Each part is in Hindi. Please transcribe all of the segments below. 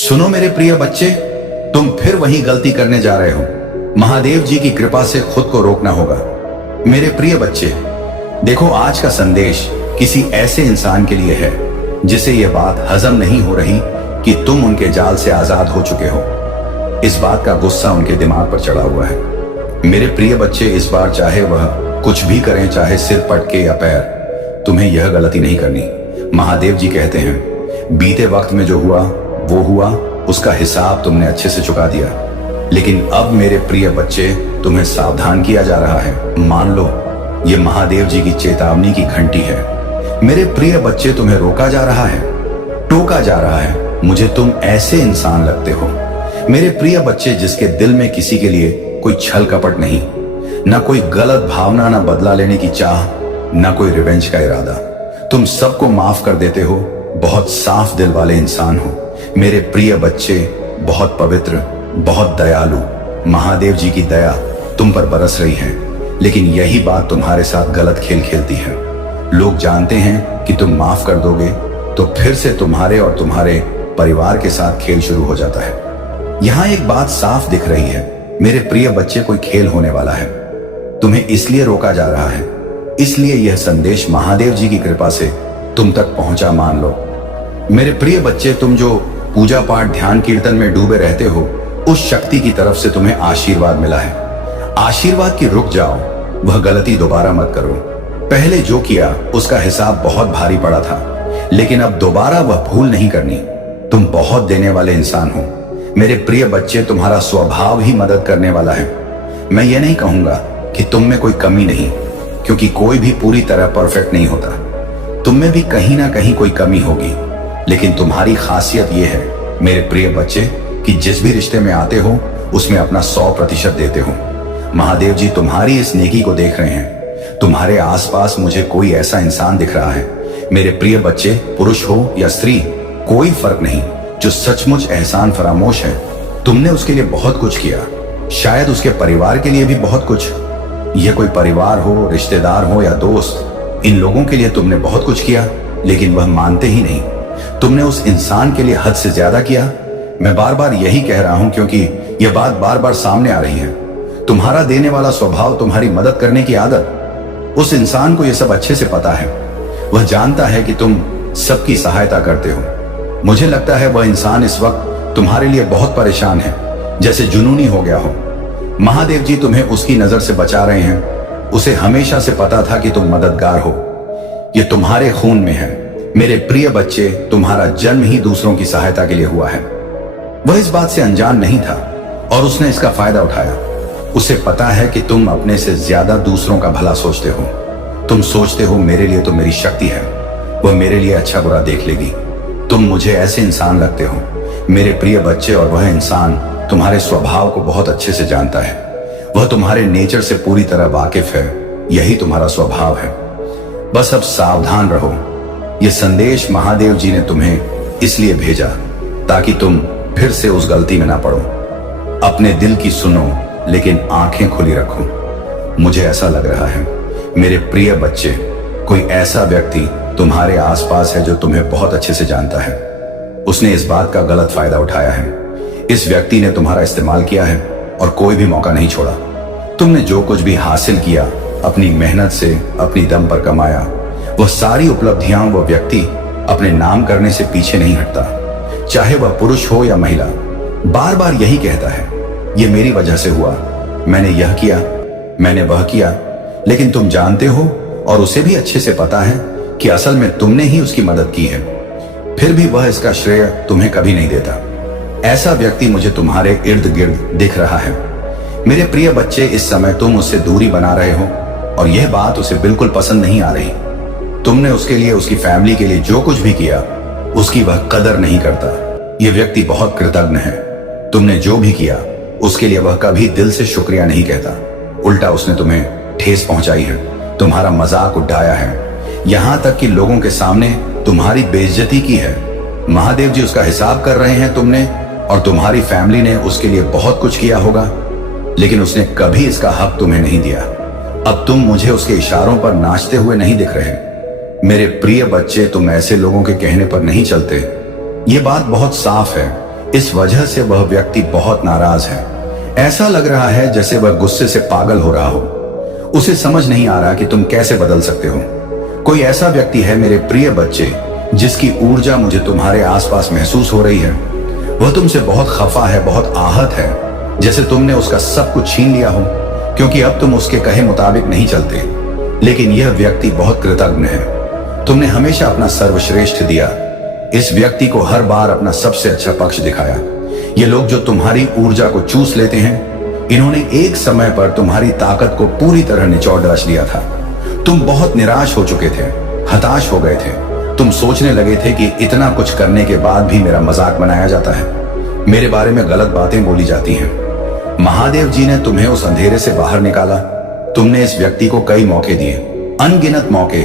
सुनो मेरे प्रिय बच्चे, तुम फिर वही गलती करने जा रहे हो। महादेव जी की कृपा से खुद को रोकना होगा। मेरे प्रिय बच्चे, देखो आज का संदेश किसी ऐसे इंसान के लिए है जिसे यह बात हजम नहीं हो रही कि तुम उनके जाल से आजाद हो चुके हो। इस बात का गुस्सा उनके दिमाग पर चढ़ा हुआ है। मेरे प्रिय बच्चे, इस बार चाहे वह कुछ भी करें, चाहे सिर पटके या पैर, तुम्हें यह गलती नहीं करनी। महादेव जी कहते हैं, बीते वक्त में जो हुआ वो हुआ, उसका हिसाब तुमने अच्छे से चुका दिया। लेकिन अब मेरे प्रिय बच्चे, तुम्हें सावधान किया जा रहा है। मान लो ये महादेव जी की चेतावनी की घंटी है। मेरे प्रिय बच्चे, तुम्हें रोका जा रहा है, टोका जा रहा है। मुझे तुम ऐसे इंसान लगते हो मेरे प्रिय बच्चे जिसके दिल में किसी के लिए कोई छल कपट नहीं, ना कोई गलत भावना, ना बदला लेने की चाह, ना कोई रिवेंज का इरादा। तुम सबको माफ कर देते हो, बहुत साफ दिल वाले इंसान हो। मेरे प्रिय बच्चे, बहुत पवित्र, बहुत दयालु। महादेव जी की दया तुम पर बरस रही है, लेकिन यही बात तुम्हारे साथ गलत खेल खेलती है। लोग जानते हैं कि तुम माफ कर दोगे तो फिर से तुम्हारे और तुम्हारे परिवार के साथ खेल शुरू हो जाता है। यहां एक बात साफ दिख रही है, मेरे प्रिय बच्चे, कोई खेल होने वाला है। तुम्हें इसलिए रोका जा रहा है, इसलिए यह संदेश महादेव जी की कृपा से तुम तक पहुंचा, मान लो। मेरे प्रिय बच्चे, तुम जो पूजा पाठ ध्यान कीर्तन में डूबे रहते हो, उस शक्ति की तरफ से तुम्हें आशीर्वाद मिला है। आशीर्वाद की रुक जाओ, वह गलती दोबारा मत करो। पहले जो किया उसका हिसाब बहुत भारी पड़ा था, लेकिन अब दोबारा वह भूल नहीं करनी। तुम बहुत देने वाले इंसान हो मेरे प्रिय बच्चे, तुम्हारा स्वभाव ही मदद करने वाला है। मैं ये नहीं कहूंगा कि तुम में कोई कमी नहीं, क्योंकि कोई भी पूरी तरह परफेक्ट नहीं होता। तुम में भी कहीं ना कहीं कोई कमी होगी, लेकिन तुम्हारी खासियत यह है मेरे प्रिय बच्चे कि जिस भी रिश्ते में आते हो उसमें अपना 100% देते हो। महादेव जी तुम्हारी इस नेकी को देख रहे हैं। तुम्हारे आसपास मुझे कोई ऐसा इंसान दिख रहा है मेरे प्रिय बच्चे, पुरुष हो या स्त्री, कोई फर्क नहीं, जो सचमुच एहसान फरामोश है। तुमने उसके लिए बहुत कुछ किया, शायद उसके परिवार के लिए भी बहुत कुछ। यह कोई परिवार हो, रिश्तेदार हो या दोस्त, इन लोगों के लिए तुमने बहुत कुछ किया, लेकिन वह मानते ही नहीं। तुमने उस इंसान के लिए हद से ज्यादा किया। मैं बार बार यही कह रहा हूं क्योंकि यह बात बार बार सामने आ रही है। तुम्हारा देने वाला स्वभाव, तुम्हारी मदद करने की आदत, उस इंसान को यह सब अच्छे से पता है। वह जानता है कि तुम सबकी सहायता करते हो। मुझे लगता है वह इंसान इस वक्त तुम्हारे लिए बहुत परेशान है, जैसे जुनूनी हो गया हो। महादेव जी तुम्हें उसकी नजर से बचा रहे हैं। उसे हमेशा से पता था कि तुम मददगार हो। यह तुम्हारे खून में है मेरे प्रिय बच्चे। तुम्हारा जन्म ही दूसरों की सहायता के लिए हुआ है। वह इस बात से अनजान नहीं था और उसने इसका फायदा उठाया। उसे पता है कि तुम अपने से ज्यादा दूसरों का भला सोचते हो। तुम सोचते हो मेरे लिए तो मेरी शक्ति है, वह मेरे लिए अच्छा बुरा देख लेगी। तुम मुझे ऐसे इंसान लगते हो मेरे प्रिय बच्चे, और वह इंसान तुम्हारे स्वभाव को बहुत अच्छे से जानता है। वह तुम्हारे नेचर से पूरी तरह वाकिफ है। यही तुम्हारा स्वभाव है। बस अब सावधान रहो। यह संदेश महादेव जी ने तुम्हें इसलिए भेजा ताकि तुम फिर से उस गलती में ना पड़ो। अपने दिल की सुनो, लेकिन आंखें खुली रखो। मुझे ऐसा लग रहा है मेरे प्रिय बच्चे, कोई ऐसा व्यक्ति तुम्हारे आसपास है जो तुम्हें बहुत अच्छे से जानता है। उसने इस बात का गलत फायदा उठाया है। इस व्यक्ति ने तुम्हारा इस्तेमाल किया है और कोई भी मौका नहीं छोड़ा। तुमने जो कुछ भी हासिल किया, अपनी मेहनत से, अपनी दम पर कमाया, वह सारी उपलब्धियां वह व्यक्ति अपने नाम करने से पीछे नहीं हटता। चाहे वह पुरुष हो या महिला, बार बार यही कहता है, यह मेरी वजह से हुआ, मैंने यह किया, मैंने वह किया। लेकिन तुम जानते हो और उसे भी अच्छे से पता है कि असल में तुमने ही उसकी मदद की है। फिर भी वह इसका श्रेय तुम्हें कभी नहीं देता। ऐसा व्यक्ति मुझे तुम्हारे इर्द गिर्द दिख रहा है मेरे प्रिय बच्चे। इस समय तुम उससे दूरी बना रहे हो और यह बात उसे बिल्कुल पसंद नहीं आ रही। तुमने उसके लिए, उसकी फैमिली के लिए जो कुछ भी किया, उसकी वह कदर नहीं करता। यह व्यक्ति बहुत कृतज्ञ है। तुमने जो भी किया उसके लिए वह कभी दिल से शुक्रिया नहीं कहता। उल्टा उसने तुम्हें ठेस पहुंचाई है, तुम्हारा मजाक उड़ाया है, यहां तक कि लोगों के सामने तुम्हारी बेइज्जती की है। महादेव जी उसका हिसाब कर रहे हैं। तुमने और तुम्हारी फैमिली ने उसके लिए बहुत कुछ किया होगा, लेकिन उसने कभी इसका हक तुम्हें नहीं दिया। अब तुम मुझे उसके इशारों पर नाचते हुए नहीं दिख रहे मेरे प्रिय बच्चे। तुम ऐसे लोगों के कहने पर नहीं चलते। ये बात बहुत साफ है इस वजह से वह व्यक्ति बहुत नाराज है। ऐसा लग रहा है जैसे वह गुस्से से पागल हो रहा हो। उसे समझ नहीं आ रहा कि तुम कैसे बदल सकते हो। कोई ऐसा व्यक्ति है मेरे प्रिय बच्चे जिसकी ऊर्जा मुझे तुम्हारे आसपास महसूस हो रही है। वह तुमसे बहुत खफा है, बहुत आहत है, जैसे तुमने उसका सब कुछ छीन लिया हो, क्योंकि अब तुम उसके कहे मुताबिक नहीं चलते। लेकिन यह व्यक्ति बहुत कृतज्ञ है। तुमने हमेशा अपना सर्वश्रेष्ठ दिया। इस व्यक्ति को हर बार अपना सबसे अच्छा पक्ष दिखाया। ये लोग जो तुम्हारी ऊर्जा को चूस लेते हैं, इन्होंने एक समय पर तुम्हारी ताकत को पूरी तरह निचोड़ डाल लिया था। तुम बहुत निराश हो चुके थे, हताश हो गए थे। तुम सोचने लगे थे कि इतना कुछ करने के बाद भी मेरा मजाक बनाया जाता है, मेरे बारे में गलत बातें बोली जाती हैं। महादेव जी ने तुम्हें उस अंधेरे से बाहर निकाला। तुमने इस व्यक्ति को कई मौके दिए, अनगिनत मौके,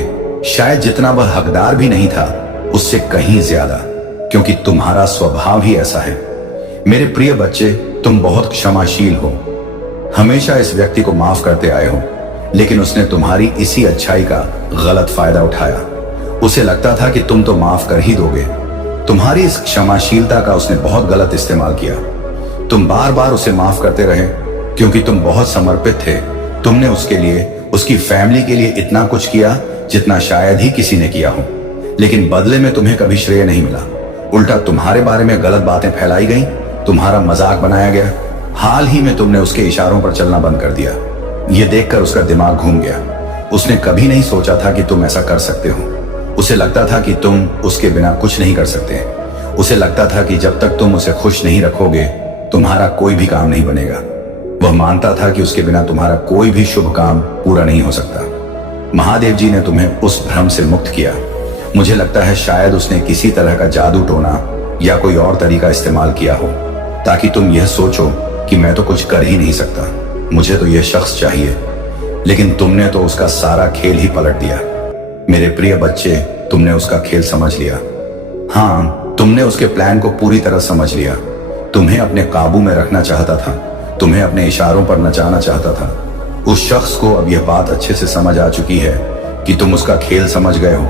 शायद जितना वह हकदार भी नहीं था उससे कहीं ज्यादा, क्योंकि तुम्हारा स्वभाव ही ऐसा है। मेरे प्रिय बच्चे, तुम बहुत क्षमाशील हो। हमेशा इस व्यक्ति को माफ करते आए हो, लेकिन उसने तुम्हारी इसी अच्छाई का गलत फायदा उठाया। उसे लगता था कि तुम तो माफ कर ही दोगे। तुम्हारी इस क्षमाशीलता का उसने बहुत गलत इस्तेमाल किया। तुम बार बार उसे माफ करते रहे क्योंकि तुम बहुत समर्पित थे। तुमने उसके लिए, उसकी फैमिली के लिए इतना कुछ किया जितना शायद ही किसी ने किया हो, लेकिन बदले में तुम्हें कभी श्रेय नहीं मिला। उल्टा तुम्हारे बारे में गलत बातें फैलाई गई, तुम्हारा मजाक बनाया गया। हाल ही में तुमने उसके इशारों पर चलना बंद कर दिया। यह देखकर उसका दिमाग घूम गया। उसने कभी नहीं सोचा था कि तुम ऐसा कर सकते हो। उसे लगता था कि तुम उसके बिना कुछ नहीं कर सकते। उसे लगता था कि जब तक तुम उसे खुश नहीं रखोगे, तुम्हारा कोई भी काम नहीं बनेगा। वह मानता था कि उसके बिना तुम्हारा कोई भी शुभ काम पूरा नहीं हो सकता। महादेव जी ने तुम्हें उस भ्रम से मुक्त किया। मुझे लगता है शायद उसने किसी तरह का जादू टोना या कोई और तरीका इस्तेमाल किया हो, ताकि तुम यह सोचो कि मैं तो कुछ कर ही नहीं सकता, मुझे तो यह शख्स चाहिए। लेकिन तुमने तो उसका सारा खेल ही पलट दिया। मेरे प्रिय बच्चे, तुमने उसका खेल समझ लिया। हाँ, तुमने उसके प्लान को पूरी तरह समझ लिया। तुम्हें अपने काबू में रखना चाहता था, तुम्हें अपने इशारों पर नचाना चाहता था। उस शख्स को अब यह बात अच्छे से समझ आ चुकी है कि तुम उसका खेल समझ गए हो।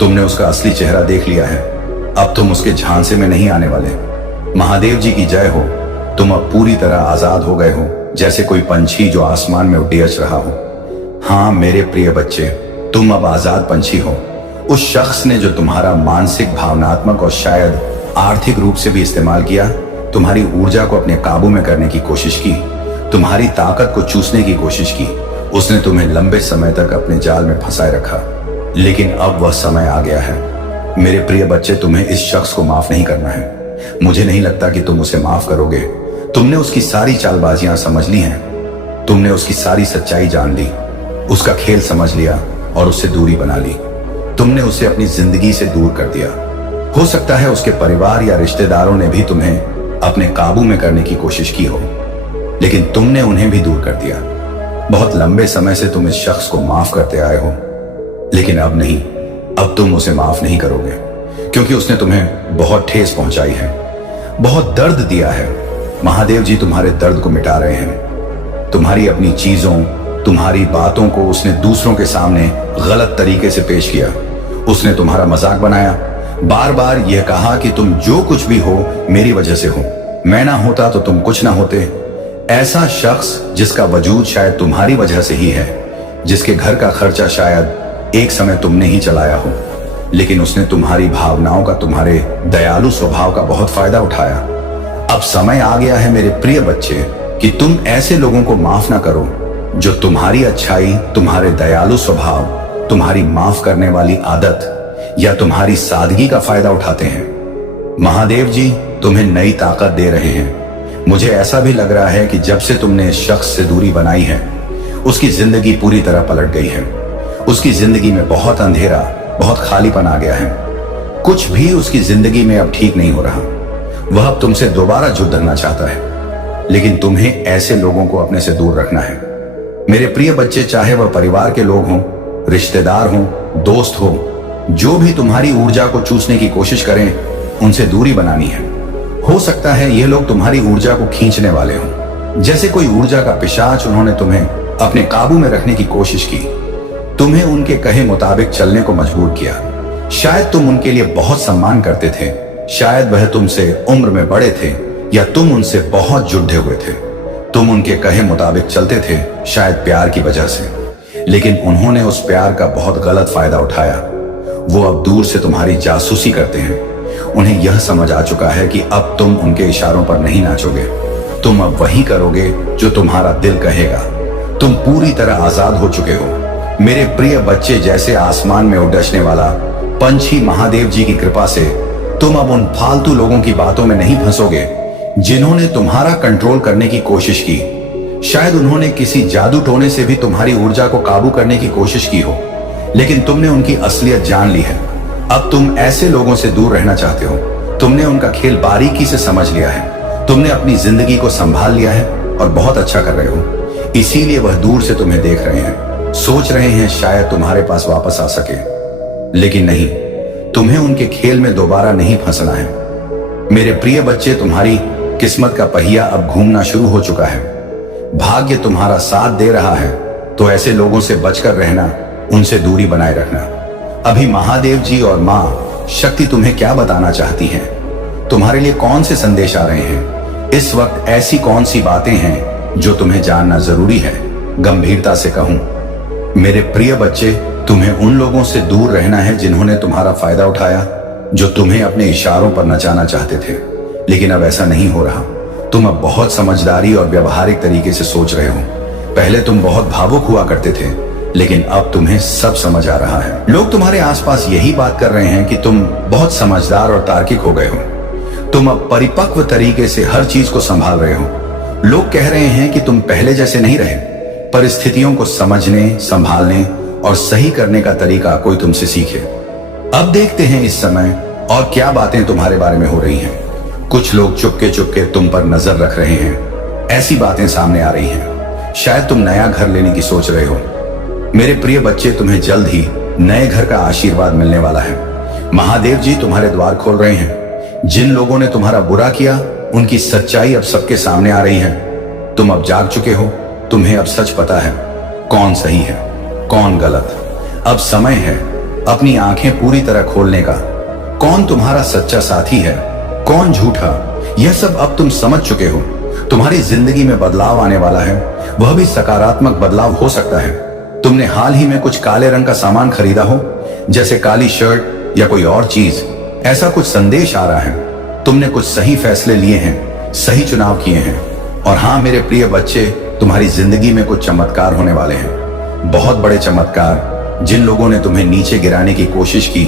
तुमने उसका असली चेहरा देख लिया है। अब तुम उसके झांसे में नहीं आने वाले। महादेव जी की जय हो। तुम अब पूरी तरह आजाद हो गए हो, जैसे कोई पंछी जो आसमान में उड़च रहा हो। हाँ मेरे प्रिय बच्चे, तुम अब आजाद पंछी हो। उस शख्स ने जो तुम्हारा मानसिक, भावनात्मक और शायद आर्थिक रूप से भी इस्तेमाल किया, तुम्हारी ऊर्जा को अपने काबू में करने की कोशिश की, तुम्हारी ताकत को चूसने की कोशिश की, उसने तुम्हें लंबे समय तक अपने जाल में फंसाए रखा। लेकिन अब वह समय आ गया है। मेरे प्रिय बच्चे, तुम्हें इस शख्स को माफ नहीं करना है। मुझे नहीं लगता कि तुम उसे माफ करोगे। तुमने उसकी सारी चालबाजियां समझ ली हैं। तुमने उसकी सारी सच्चाई जान ली, उसका खेल समझ लिया और उससे दूरी बना ली। तुमने उसे अपनी जिंदगी से दूर कर दिया। हो सकता है उसके परिवार या रिश्तेदारों ने भी तुम्हें अपने काबू में करने की कोशिश की हो, लेकिन तुमने उन्हें भी दूर कर दिया। बहुत लंबे समय से तुम इस शख्स को माफ करते आए हो, लेकिन अब नहीं। अब तुम उसे माफ नहीं करोगे, क्योंकि उसने तुम्हें बहुत ठेस पहुंचाई है, बहुत दर्द दिया है। महादेव जी तुम्हारे दर्द को मिटा रहे हैं। तुम्हारी अपनी चीजों, तुम्हारी बातों को उसने दूसरों के सामने गलत तरीके से पेश किया। उसने तुम्हारा मजाक बनाया, बार बार यह कहा कि तुम जो कुछ भी हो मेरी वजह से हो, मैं ना होता तो तुम कुछ ना होते। ऐसा शख्स जिसका वजूद शायद तुम्हारी वजह से ही है, जिसके घर का खर्चा शायद एक समय तुमने ही चलाया हो, लेकिन उसने तुम्हारी भावनाओं का, तुम्हारे दयालु स्वभाव का बहुत फायदा उठाया। अब समय आ गया है मेरे प्रिय बच्चे कि तुम ऐसे लोगों को माफ ना करो जो तुम्हारी अच्छाई, तुम्हारे दयालु स्वभाव, तुम्हारी माफ करने वाली आदत या तुम्हारी सादगी का फायदा उठाते हैं। महादेव जी तुम्हें नई ताकत दे रहे हैं। मुझे ऐसा भी लग रहा है कि जब से तुमने इस शख्स से दूरी बनाई है, उसकी जिंदगी पूरी तरह पलट गई है। उसकी जिंदगी में बहुत अंधेरा, बहुत खालीपन आ गया है। कुछ भी उसकी जिंदगी में अब ठीक नहीं हो रहा। वह अब तुमसे दोबारा जुड़ धरना चाहता है, लेकिन तुम्हें ऐसे लोगों को अपने से दूर रखना है। मेरे प्रिय बच्चे, चाहे वह परिवार के लोग हों, रिश्तेदार हों, दोस्त हो, जो भी तुम्हारी ऊर्जा को चूसने की कोशिश करें, उनसे दूरी बनानी है। हो सकता है ये लोग तुम्हारी ऊर्जा को खींचने वाले हों, जैसे कोई ऊर्जा का पिशाच। उन्होंने तुम्हें अपने काबू में रखने की कोशिश की, तुम्हें उनके कहे मुताबिक चलने को मजबूर किया। शायद तुम उनके लिए बहुत सम्मान करते थे, शायद वह तुमसे उम्र में बड़े थे या तुम उनसे बहुत जुड़े हुए थे। तुम उनके कहे मुताबिक चलते थे, शायद प्यार की वजह से, लेकिन उन्होंने उस प्यार का बहुत गलत फायदा उठाया। वो अब दूर से तुम्हारी जासूसी करते हैं। उन्हें यह समझ आ चुका है कि अब तुम उनके इशारों पर नहीं नाचोगे। तुम अब वही करोगे जो तुम्हारा दिल कहेगा। तुम पूरी तरह आजाद हो चुके हो। मेरे प्रिय बच्चे, जैसे आसमान में उड़ने वाला पंछी, महादेव जी की कृपा से तुम अब उन फालतू लोगों की बातों में नहीं फंसोगे जिन्होंने तुम्हारा कंट्रोल करने की कोशिश की। शायद उन्होंने किसी जादू टोने से भी तुम्हारी ऊर्जा को काबू करने की कोशिश की हो, लेकिन तुमने उनकी असलियत जान ली है। अब तुम ऐसे लोगों से दूर रहना चाहते हो। तुमने उनका खेल बारीकी से समझ लिया है। तुमने अपनी जिंदगी को संभाल लिया है और बहुत अच्छा कर रहे हो। इसीलिए वह दूर से तुम्हें देख रहे हैं, सोच रहे हैं शायद तुम्हारे पास वापस आ सके, लेकिन नहीं, तुम्हें उनके खेल में दोबारा नहीं फंसना है। मेरे प्रिय बच्चे, तुम्हारी किस्मत का पहिया अब घूमना शुरू हो चुका है। भाग्य तुम्हारा साथ दे रहा है, तो ऐसे लोगों से बचकर रहना, उनसे दूरी बनाए रखना। अभी महादेव जी और माँ शक्ति तुम्हें क्या बताना चाहती हैं? तुम्हारे लिए कौन से संदेश आ रहे हैं? इस वक्त ऐसी कौन सी बातें हैं जो तुम्हें जानना जरूरी है? गंभीरता से कहूं, मेरे प्रिय बच्चे, तुम्हें उन लोगों से दूर रहना है जिन्होंने तुम्हारा फायदा उठाया, जो तुम्हें अपने इशारों पर नचाना चाहते थे, लेकिन अब ऐसा नहीं हो रहा। तुम अब बहुत समझदारी और व्यवहारिक तरीके से सोच रहे हो। पहले तुम बहुत भावुक हुआ करते थे, लेकिन अब तुम्हें सब समझ आ रहा है। लोग तुम्हारे आसपास यही बात कर रहे हैं कि तुम बहुत समझदार और तार्किक हो गए हो। तुम अब परिपक्व तरीके से हर चीज को संभाल रहे हो। लोग कह रहे हैं कि तुम पहले जैसे नहीं रहे। परिस्थितियों को समझने, संभालने और सही करने का तरीका कोई तुमसे सीखे। अब देखते हैं इस समय और क्या बातें तुम्हारे बारे में हो रही हैं। कुछ लोग चुपके चुपके तुम पर नजर रख रहे हैं। ऐसी बातें सामने आ रही हैं। शायद तुम नया घर लेने की सोच रहे हो। मेरे प्रिय बच्चे, तुम्हें जल्द ही नए घर का आशीर्वाद मिलने वाला है। महादेव जी तुम्हारे द्वार खोल रहे हैं। जिन लोगों ने तुम्हारा बुरा किया, उनकी सच्चाई अब सबके सामने आ रही है। तुम अब जाग चुके हो। तुम्हें अब सच पता है कौन सही है, कौन गलत। अब समय है अपनी आंखें पूरी तरह खोलने का। कौन तुम्हारा सच्चा साथी है, कौन झूठा, यह सब अब तुम समझ चुके हो। तुम्हारी जिंदगी में बदलाव आने वाला है, वह भी सकारात्मक बदलाव हो सकता है। तुमने हाल ही में कुछ काले रंग का सामान खरीदा हो, जैसे काली शर्ट या कोई और चीज। ऐसा कुछ संदेश आ रहा है। तुमने कुछ सही फैसले लिए हैं, सही चुनाव किए हैं। और हाँ मेरे प्रिय बच्चे, तुम्हारी जिंदगी में कुछ चमत्कार होने वाले हैं, बहुत बड़े चमत्कार। जिन लोगों ने तुम्हें नीचे गिराने की कोशिश की,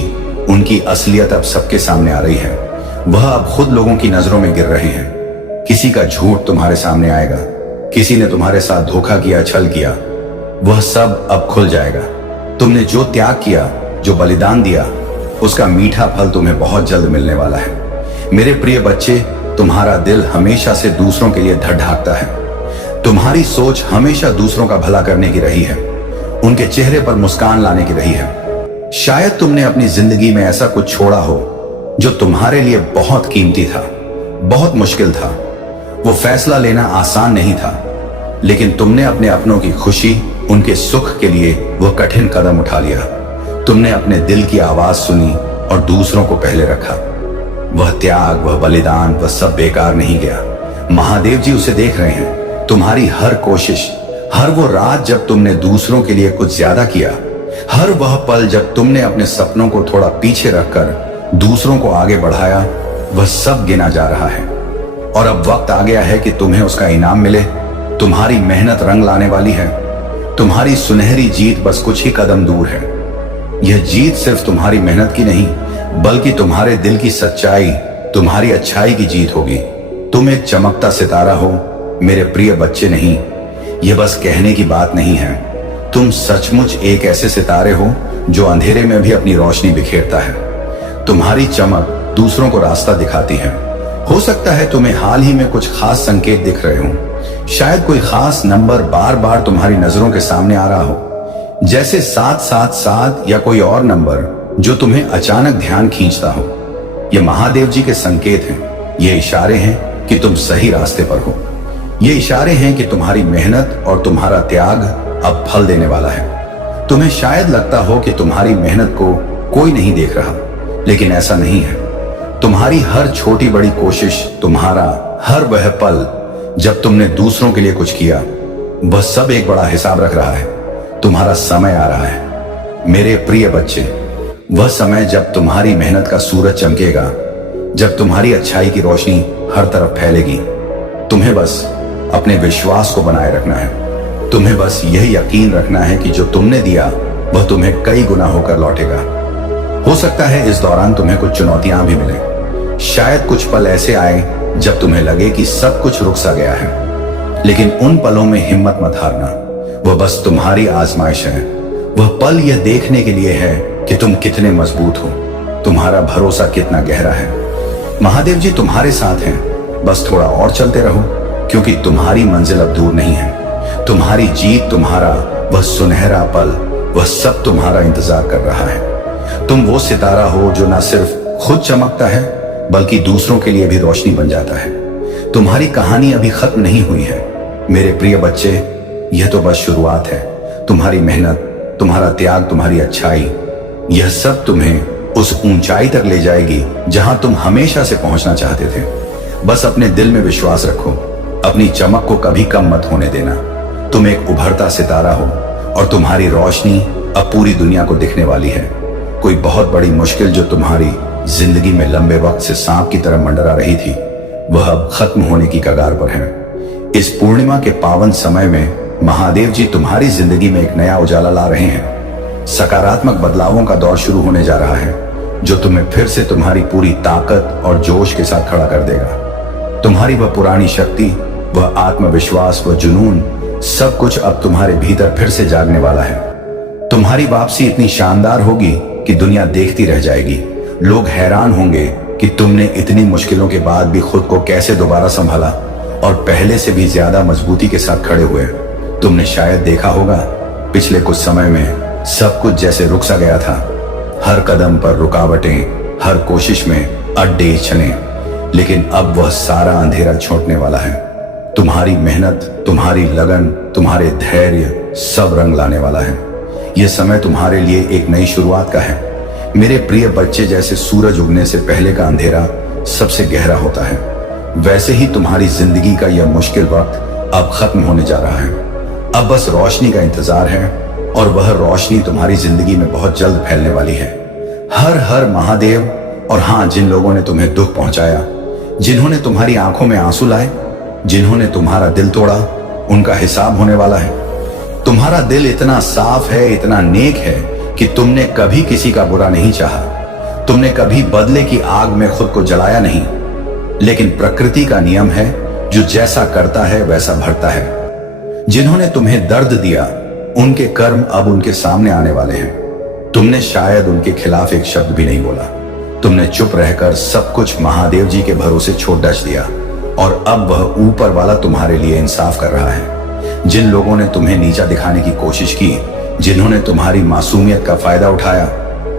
उनकी असलियत अब सबके सामने आ रही है। वह अब खुद लोगों की नजरों में गिर रहे हैं। किसी का झूठ तुम्हारे सामने आएगा, किसी ने तुम्हारे साथ धोखा किया, छल किया, वह सब अब खुल जाएगा। तुमने जो त्याग किया, जो बलिदान दिया, उसका मीठा फल तुम्हें बहुत जल्द मिलने वाला है। मेरे प्रिय बच्चे, तुम्हारा दिल हमेशा से दूसरों के लिए धड़धाकता है। तुम्हारी सोच हमेशा दूसरों का भला करने की रही है, उनके चेहरे पर मुस्कान लाने की रही है। शायद तुमने अपनी जिंदगी में ऐसा कुछ छोड़ा हो जो तुम्हारे लिए बहुत कीमती था, बहुत मुश्किल था। वो फैसला लेना आसान नहीं था, लेकिन तुमने अपने अपनों की खुशी, उनके सुख के लिए वह कठिन कदम उठा लिया। तुमने अपने दिल की आवाज सुनी और दूसरों को पहले रखा। वह त्याग, वह बलिदान, वह सब बेकार नहीं गया। महादेव जी उसे देख रहे हैं। तुम्हारी हर कोशिश, हर वो रात जब तुमने दूसरों के लिए कुछ ज्यादा किया, हर वह पल जब तुमने अपने सपनों को थोड़ा पीछे रखकर दूसरों को आगे बढ़ाया, वह सब गिना जा रहा है। और अब वक्त आ गया है कि तुम्हें उसका इनाम मिले। तुम्हारी मेहनत रंग लाने वाली है। तुम्हारी सुनहरी जीत बस कुछ ही कदम दूर है। यह जीत सिर्फ तुम्हारी मेहनत की नहीं, बल्कि तुम्हारे दिल की सच्चाई, तुम्हारी अच्छाई की जीत होगी। तुम एक चमकता सितारा हो मेरे प्रिय बच्चे। नहीं, यह बस कहने की बात नहीं है। तुम सचमुच एक ऐसे सितारे हो जो अंधेरे में भी अपनी रोशनी बिखेरता है। तुम्हारी चमक दूसरों को रास्ता दिखाती है। हो सकता है तुम्हें हाल ही में कुछ खास संकेत दिख रहे हो। शायद कोई खास नंबर बार बार तुम्हारी नजरों के सामने आ रहा हो, जैसे 777 या कोई और नंबर जो तुम्हें अचानक ध्यान खींचता हो। ये महादेव जी के संकेत हैं। ये इशारे हैं कि तुम सही रास्ते पर हो। ये इशारे हैं कि तुम्हारी मेहनत और तुम्हारा त्याग अब फल देने वाला है। तुम्हें शायद लगता हो कि तुम्हारी मेहनत को कोई नहीं देख रहा, लेकिन ऐसा नहीं है। तुम्हारी हर छोटी बड़ी कोशिश, तुम्हारा हर वह पल जब तुमने दूसरों के लिए कुछ किया, वह सब एक बड़ा हिसाब रख रहा है। तुम्हारा समय आ रहा है मेरे प्रिय बच्चे, वह समय जब तुम्हारी मेहनत का सूरज चमकेगा, जब तुम्हारी अच्छाई की रोशनी हर तरफ फैलेगी। तुम्हें बस अपने विश्वास को बनाए रखना है। तुम्हें बस यह यकीन रखना है कि जो तुमने दिया वह तुम्हें कई गुना होकर लौटेगा। हो सकता है इस दौरान तुम्हें कुछ चुनौतियां भी मिले। शायद कुछ पल ऐसे आए जब तुम्हें लगे कि सब कुछ रुक सा गया है, लेकिन उन पलों में हिम्मत मत हारना। वह बस तुम्हारी आजमाइश है। वह पल यह देखने के लिए है कि तुम कितने मजबूत हो, तुम्हारा भरोसा कितना गहरा है। महादेव जी तुम्हारे साथ हैं। बस थोड़ा और चलते रहो, क्योंकि तुम्हारी मंजिल अब दूर नहीं है। तुम्हारी जीत, तुम्हारा वह सुनहरा पल, वह सब तुम्हारा इंतजार कर रहा है। तुम वो सितारा हो जो न सिर्फ खुद चमकता है बल्कि दूसरों के लिए भी रोशनी बन जाता है। तुम्हारी कहानी अभी खत्म नहीं हुई है मेरे प्रिय बच्चे, यह तो बस शुरुआत है। तुम्हारी मेहनत, तुम्हारा त्याग, तुम्हारी अच्छाई, यह सब तुम्हें उस ऊंचाई तक ले जाएगी जहां तुम हमेशा से पहुंचना चाहते थे। बस अपने दिल में विश्वास रखो, अपनी चमक को कभी कम मत होने देना। तुम एक उभरता सितारा हो और तुम्हारी रोशनी अब पूरी दुनिया को दिखने वाली है। कोई बहुत बड़ी मुश्किल जो तुम्हारी जिंदगी में लंबे वक्त से सांप की तरह मंडरा रही थी, वह अब खत्म होने की कगार पर है। इस पूर्णिमा के पावन समय में महादेव जी तुम्हारी जिंदगी में एक नया उजाला ला रहे हैं। सकारात्मक बदलावों का दौर शुरू होने जा रहा है, जो तुम्हें फिर से तुम्हारी पूरी ताकत और जोश के साथ खड़ा कर देगा। तुम्हारी वह पुरानी शक्ति, वह आत्मविश्वास, वह जुनून, सब कुछ अब तुम्हारे भीतर फिर से जागने वाला है। तुम्हारी वापसी इतनी शानदार होगी कि दुनिया देखती रह जाएगी। लोग हैरान होंगे कि तुमने इतनी मुश्किलों के बाद भी खुद को कैसे दोबारा संभाला और पहले से भी ज्यादा मजबूती के साथ खड़े हुए। तुमने शायद देखा होगा पिछले कुछ समय में सब कुछ जैसे रुक सा गया था। हर कदम पर रुकावटें, हर कोशिश में अड्डे छने, लेकिन अब वह सारा अंधेरा छोड़ने वाला है। तुम्हारी मेहनत, तुम्हारी लगन, तुम्हारे धैर्य सब रंग लाने वाला है। यह समय तुम्हारे लिए एक नई शुरुआत का है मेरे प्रिय बच्चे। जैसे सूरज उगने से पहले का अंधेरा सबसे गहरा होता है, वैसे ही तुम्हारी जिंदगी का यह मुश्किल वक्त अब खत्म होने जा रहा है। अब बस रोशनी का इंतजार है और वह रोशनी तुम्हारी जिंदगी में बहुत जल्द फैलने वाली है। हर हर महादेव। और हाँ, जिन लोगों ने तुम्हें दुख पहुंचाया, जिन्होंने तुम्हारी आंखों में आंसू लाए, जिन्होंने तुम्हारा दिल तोड़ा, उनका हिसाब होने वाला है। तुम्हारा दिल इतना साफ है, इतना नेक है कि तुमने कभी किसी का बुरा नहीं चाहा। तुमने कभी बदले की आग में खुद को जलाया नहीं। लेकिन प्रकृति का नियम है, जो जैसा करता है वैसा भरता है। जिन्होंने तुम्हें दर्द दिया, उनके कर्म अब उनके सामने आने वाले हैं। तुमने शायद उनके खिलाफ एक शब्द भी नहीं बोला। तुमने चुप रहकर सब कुछ महादेव जी के भरोसे छोड़ डच दिया, और अब वह ऊपर वाला तुम्हारे लिए इंसाफ कर रहा है। जिन लोगों ने तुम्हें नीचा दिखाने की कोशिश की, जिन्होंने तुम्हारी मासूमियत का फायदा उठाया,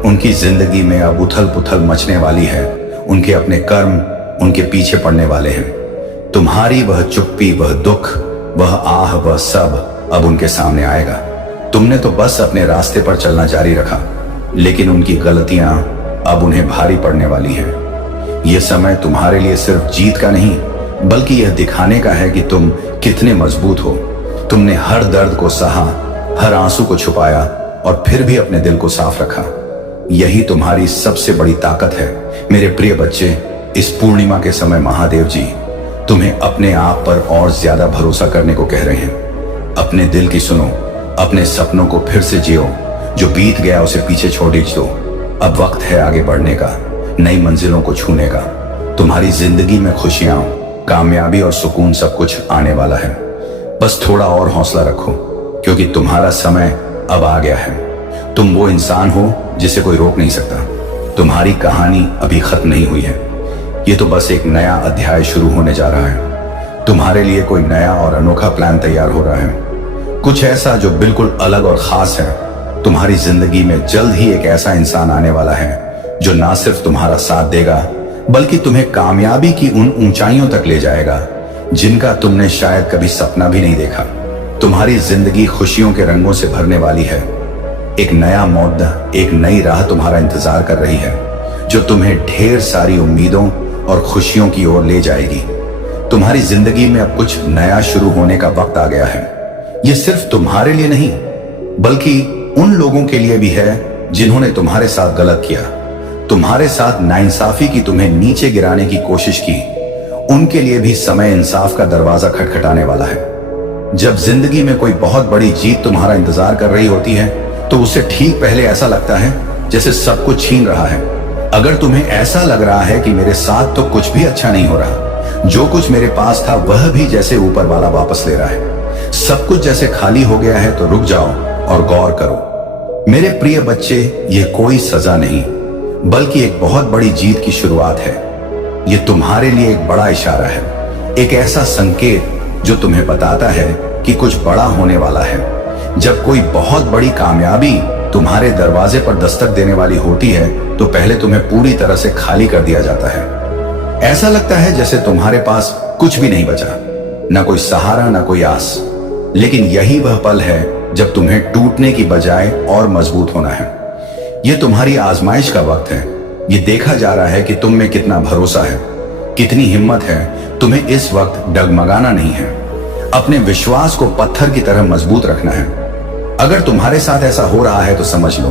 उनकी जिंदगी में अब उथल पुथल मचने वाली है। उनके अपने कर्म उनके पीछे पड़ने वाले हैं। तुम्हारी वह चुप्पी, वह दुख, वह आह, वह सब अब उनके सामने आएगा। तुमने तो बस अपने रास्ते पर चलना जारी रखा, लेकिन उनकी गलतियां अब उन्हें भारी पड़ने वाली हैं। यह समय तुम्हारे लिए सिर्फ जीत का नहीं, बल्कि यह दिखाने का है कि तुम कितने मजबूत हो। तुमने हर दर्द को सहा, हर आंसू को छुपाया और फिर भी अपने दिल को साफ रखा। यही तुम्हारी सबसे बड़ी ताकत है मेरे प्रिय बच्चे। इस पूर्णिमा के समय महादेव जी तुम्हें अपने आप पर और ज्यादा भरोसा करने को कह रहे हैं। अपने दिल की सुनो, अपने सपनों को फिर से जियो। जो बीत गया उसे पीछे छोड़ दो। अब वक्त है आगे बढ़ने का, नई मंजिलों को छूने का। तुम्हारी जिंदगी में खुशियां, कामयाबी और सुकून सब कुछ आने वाला है। बस थोड़ा और हौसला रखो, क्योंकि तुम्हारा समय अब आ गया है। तुम वो इंसान हो जिसे कोई रोक नहीं सकता। तुम्हारी कहानी अभी खत्म नहीं हुई है। ये तो बस एक नया अध्याय शुरू होने जा रहा है। तुम्हारे लिए कोई नया और अनोखा प्लान तैयार हो रहा है, कुछ ऐसा जो बिल्कुल अलग और खास है। तुम्हारी जिंदगी में जल्द ही एक ऐसा इंसान आने वाला है जो ना सिर्फ तुम्हारा साथ देगा, बल्कि तुम्हें कामयाबी की उन ऊंचाइयों तक ले जाएगा जिनका तुमने शायद कभी सपना भी नहीं देखा। तुम्हारी जिंदगी खुशियों के रंगों से भरने वाली है। एक नया मौका, एक नई राह तुम्हारा इंतजार कर रही है, जो तुम्हें ढेर सारी उम्मीदों और खुशियों की ओर ले जाएगी। तुम्हारी जिंदगी में अब कुछ नया शुरू होने का वक्त आ गया है। ये सिर्फ तुम्हारे लिए नहीं, बल्कि उन लोगों के लिए भी है जिन्होंने तुम्हारे साथ गलत किया, तुम्हारे साथ नाइंसाफी की, तुम्हें नीचे गिराने की कोशिश की। उनके लिए भी समय इंसाफ का दरवाजा खटखटाने वाला है। जब जिंदगी में कोई बहुत बड़ी जीत तुम्हारा इंतजार कर रही होती है तो उसे ठीक पहले ऐसा लगता है जैसे सब कुछ छीन रहा है। अगर तुम्हें ऐसा लग रहा है कि मेरे साथ तो कुछ भी अच्छा नहीं हो रहा, जो कुछ मेरे पास था वह भी जैसे ऊपर वाला वापस ले रहा है, सब कुछ जैसे खाली हो गया है, तो रुक जाओ और गौर करो। मेरे प्रिय बच्चे, ये कोई सजा नहीं बल्कि एक बहुत बड़ी जीत की शुरुआत है। ये तुम्हारे लिए एक बड़ा इशारा है, एक ऐसा संकेत जो तुम्हें बताता है कि कुछ बड़ा होने वाला है। जब कोई बहुत बड़ी कामयाबी तुम्हारे दरवाजे पर दस्तक देने वाली होती है तो पहले तुम्हें पूरी तरह से खाली कर दिया जाता है। ऐसा लगता है जैसे तुम्हारे पास कुछ भी नहीं बचा, ना कोई सहारा, ना कोई आस। लेकिन यही वह पल है जब तुम्हें टूटने की बजाय और मजबूत होना है। यह तुम्हारी आजमाइश का वक्त है। ये देखा जा रहा है कि तुम में कितना भरोसा है, कितनी हिम्मत है। तुम्हें इस वक्त डगमगाना नहीं है, अपने विश्वास को पत्थर की तरह मजबूत रखना है। अगर तुम्हारे साथ ऐसा हो रहा है तो समझ लो,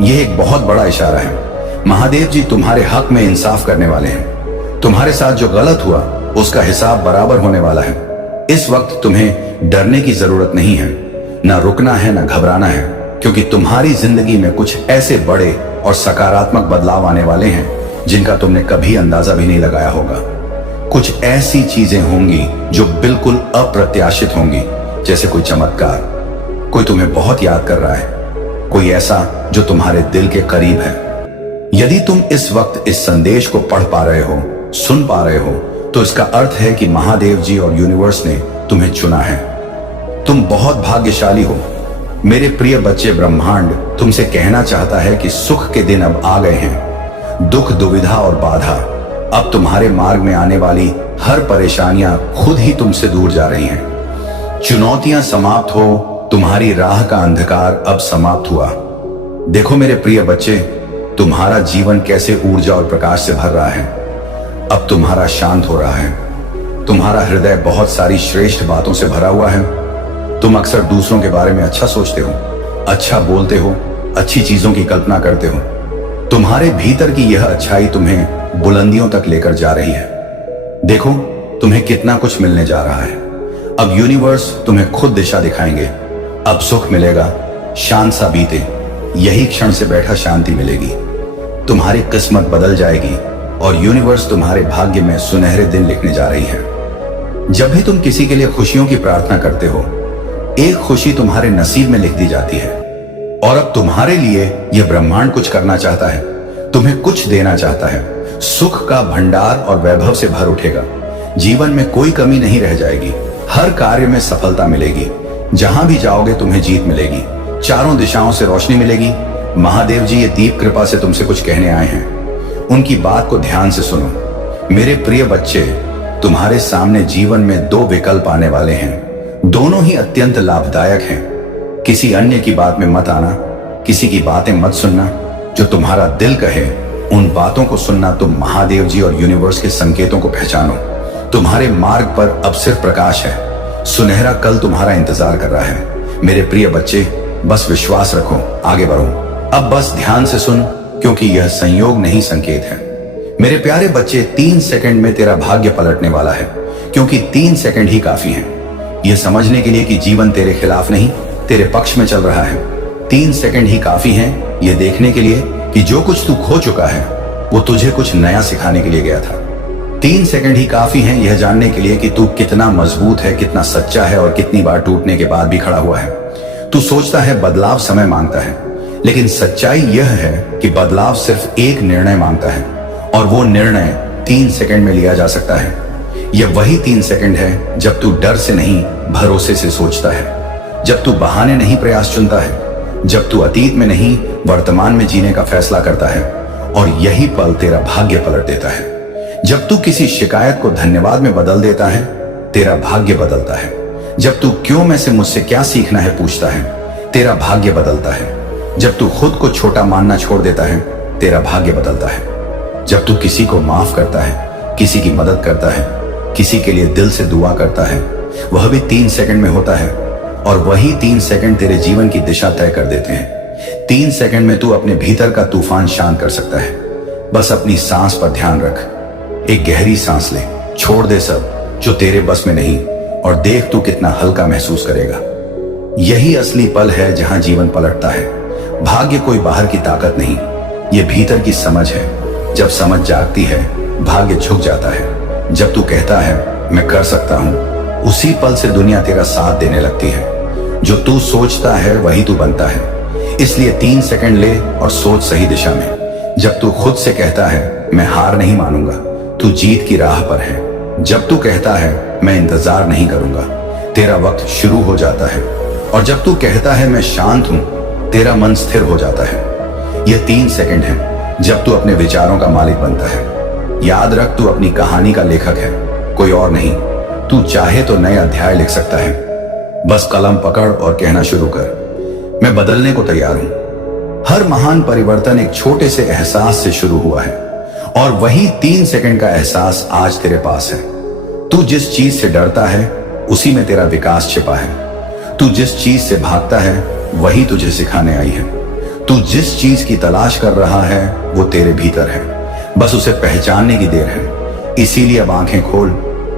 यह एक बहुत बड़ा इशारा है। महादेव जी तुम्हारे हक में इंसाफ करने वाले हैं। तुम्हारे साथ जो गलत हुआ उसका हिसाब बराबर होने वाला है। इस वक्त तुम्हें डरने की जरूरत नहीं है, ना रुकना है, ना घबराना है, क्योंकि तुम्हारी जिंदगी में कुछ ऐसे बड़े और सकारात्मक बदलाव आने वाले हैं जिनका तुमने कभी अंदाजा भी नहीं लगाया होगा। कुछ ऐसी चीजें होंगी जो बिल्कुल अप्रत्याशित होंगी, जैसे कोई चमत्कार, कोई तुम्हें बहुत याद कर रहा है, कोई ऐसा जो तुम्हारे दिल के करीब है। यदि तुम इस वक्त इस संदेश को पढ़ पा रहे हो, सुन पा रहे हो, तो इसका अर्थ है कि महादेव जी और यूनिवर्स ने तुम्हें चुना है। तुम बहुत भाग्यशाली हो। मेरे प्रिय बच्चे, ब्रह्मांड तुमसे कहना चाहता है कि सुख के दिन अब आ गए हैं। दुख, दुविधा और बाधा, अब तुम्हारे मार्ग में आने वाली हर परेशानियां खुद ही तुमसे दूर जा रही हैं। चुनौतियां समाप्त हो, तुम्हारी राह का अंधकार अब समाप्त हुआ। देखो मेरे प्रिय बच्चे, तुम्हारा जीवन कैसे ऊर्जा और प्रकाश से भर रहा है। अब तुम्हारा शांत हो रहा है। तुम्हारा हृदय बहुत सारी श्रेष्ठ बातों से भरा हुआ है। तुम अक्सर दूसरों के बारे में अच्छा सोचते हो, अच्छा बोलते हो, अच्छी चीजों की कल्पना करते हो। तुम्हारे भीतर की यह अच्छाई तुम्हें बुलंदियों तक लेकर जा रही है। देखो तुम्हें कितना कुछ मिलने जा रहा है। अब यूनिवर्स तुम्हें खुद दिशा दिखाएंगे। अब सुख मिलेगा, शांत सा बीते, यही क्षण से बैठा शांति मिलेगी। तुम्हारी किस्मत बदल जाएगी और यूनिवर्स तुम्हारे भाग्य में सुनहरे दिन लिखने जा रही है। जब भी तुम किसी के लिए खुशियों की प्रार्थना करते हो, एक खुशी तुम्हारे नसीब में लिख दी जाती है। और अब तुम्हारे लिए यह ब्रह्मांड कुछ करना चाहता है, तुम्हें कुछ देना चाहता है। सुख का भंडार और वैभव से भर उठेगा। जीवन में कोई कमी नहीं रह जाएगी। हर कार्य में सफलता मिलेगी। जहां भी जाओगे तुम्हें जीत मिलेगी। चारों दिशाओं से रोशनी मिलेगी। महादेव जी ये दीप कृपा से तुमसे कुछ कहने आए हैं। उनकी बात को ध्यान से सुनो। मेरे प्रिय बच्चे, तुम्हारे सामने जीवन में दो विकल्प आने वाले हैं। दोनों ही अत्यंत लाभदायक हैं। किसी अन्य की बात में मत आना, किसी की बातें मत सुनना। जो तुम्हारा दिल कहे उन बातों को सुनना। तुम महादेव जी और यूनिवर्स के संकेतों को पहचानो। तुम्हारे मार्ग पर अब सिर्फ प्रकाश है। सुनहरा कल तुम्हारा इंतजार कर रहा है। मेरे प्रिय बच्चे, बस विश्वास रखो, आगे बढ़ो। अब बस ध्यान से सुन, क्योंकि यह संयोग नहीं संकेत है। मेरे प्यारे बच्चे, 3 सेकंड में तेरा भाग्य पलटने वाला है, क्योंकि 3 सेकंड ही काफी हैं यह समझने के लिए कि जीवन तेरे खिलाफ नहीं, तेरे पक्ष में चल रहा है। 3 सेकंड ही काफी हैं यह देखने के लिए कि जो कुछ तू खो चुका है वो तुझे कुछ नया सिखाने के लिए गया था। 3 सेकंड ही काफी हैं यह जानने के लिए कि तू कितना मजबूत है, कितना सच्चा है और कितनी बार टूटने के बाद भी खड़ा हुआ है। तू सोचता है बदलाव समय मांगता है, लेकिन सच्चाई यह है कि बदलाव सिर्फ एक निर्णय मांगता है, और वो निर्णय 3 सेकंड में लिया जा सकता है। यह वही 3 सेकंड है जब तू डर से नहीं, भरोसे से सोचता है। जब तू बहाने नहीं, प्रयास चुनता है। जब तू अतीत में नहीं, वर्तमान में जीने का फैसला करता है। और यही पल तेरा भाग्य पलट देता है। जब तू किसी शिकायत को धन्यवाद में बदल देता है, तेरा भाग्य बदलता है। जब तू क्यों में से मुझसे क्या सीखना है पूछता है, तेरा भाग्य बदलता है। जब तू खुद को छोटा मानना छोड़ देता है, तेरा भाग्य बदलता है। जब तू किसी को माफ करता है, किसी की मदद करता है, किसी के लिए दिल से दुआ करता है, वह भी 3 सेकंड में होता है। और वही 3 सेकंड तेरे जीवन की दिशा तय कर देते हैं। 3 सेकंड में तू अपने भीतर का तूफान शांत कर सकता है। बस अपनी सांस पर ध्यान रख। एक गहरी सांस ले, छोड़ दे सब जो तेरे बस में नहीं, और देख तू कितना हल्का महसूस करेगा। यही असली पल है जहां जीवन पलटता है। भाग्य कोई बाहर की ताकत नहीं, ये भीतर की समझ है। जब समझ जागती है, भाग्य झुक जाता है। जब तू कहता है मैं कर सकता हूं, उसी पल से दुनिया तेरा साथ देने लगती है। जो तू सोचता है वही तू बनता है। इसलिए 3 सेकंड ले और सोच सही दिशा में। जब तू खुद से कहता है मैं हार नहीं मानूंगा, तू जीत की राह पर है। जब तू कहता है मैं इंतजार नहीं करूंगा, तेरा वक्त शुरू हो जाता है। और जब तू कहता है मैं शांत हूं, तेरा मन स्थिर हो जाता है। यह 3 सेकंड है जब तू अपने विचारों का मालिक बनता है। याद रख, तू अपनी कहानी का लेखक है, कोई और नहीं। तू चाहे तो नए अध्याय लिख सकता है। बस कलम पकड़ और कहना शुरू कर, मैं बदलने को तैयार हूं। हर महान परिवर्तन एक छोटे से एहसास से शुरू हुआ है, और वही 3 सेकंड का एहसास आज तेरे पास है। तू जिस चीज से डरता है, उसी में तेरा विकास छिपा है। तू जिस चीज से भागता है, वही तुझे सिखाने आई है। तू जिस चीज की तलाश कर रहा है, वो तेरे भीतर है। बस उसे पहचानने की देर है। इसीलिए अब आंखें खोल,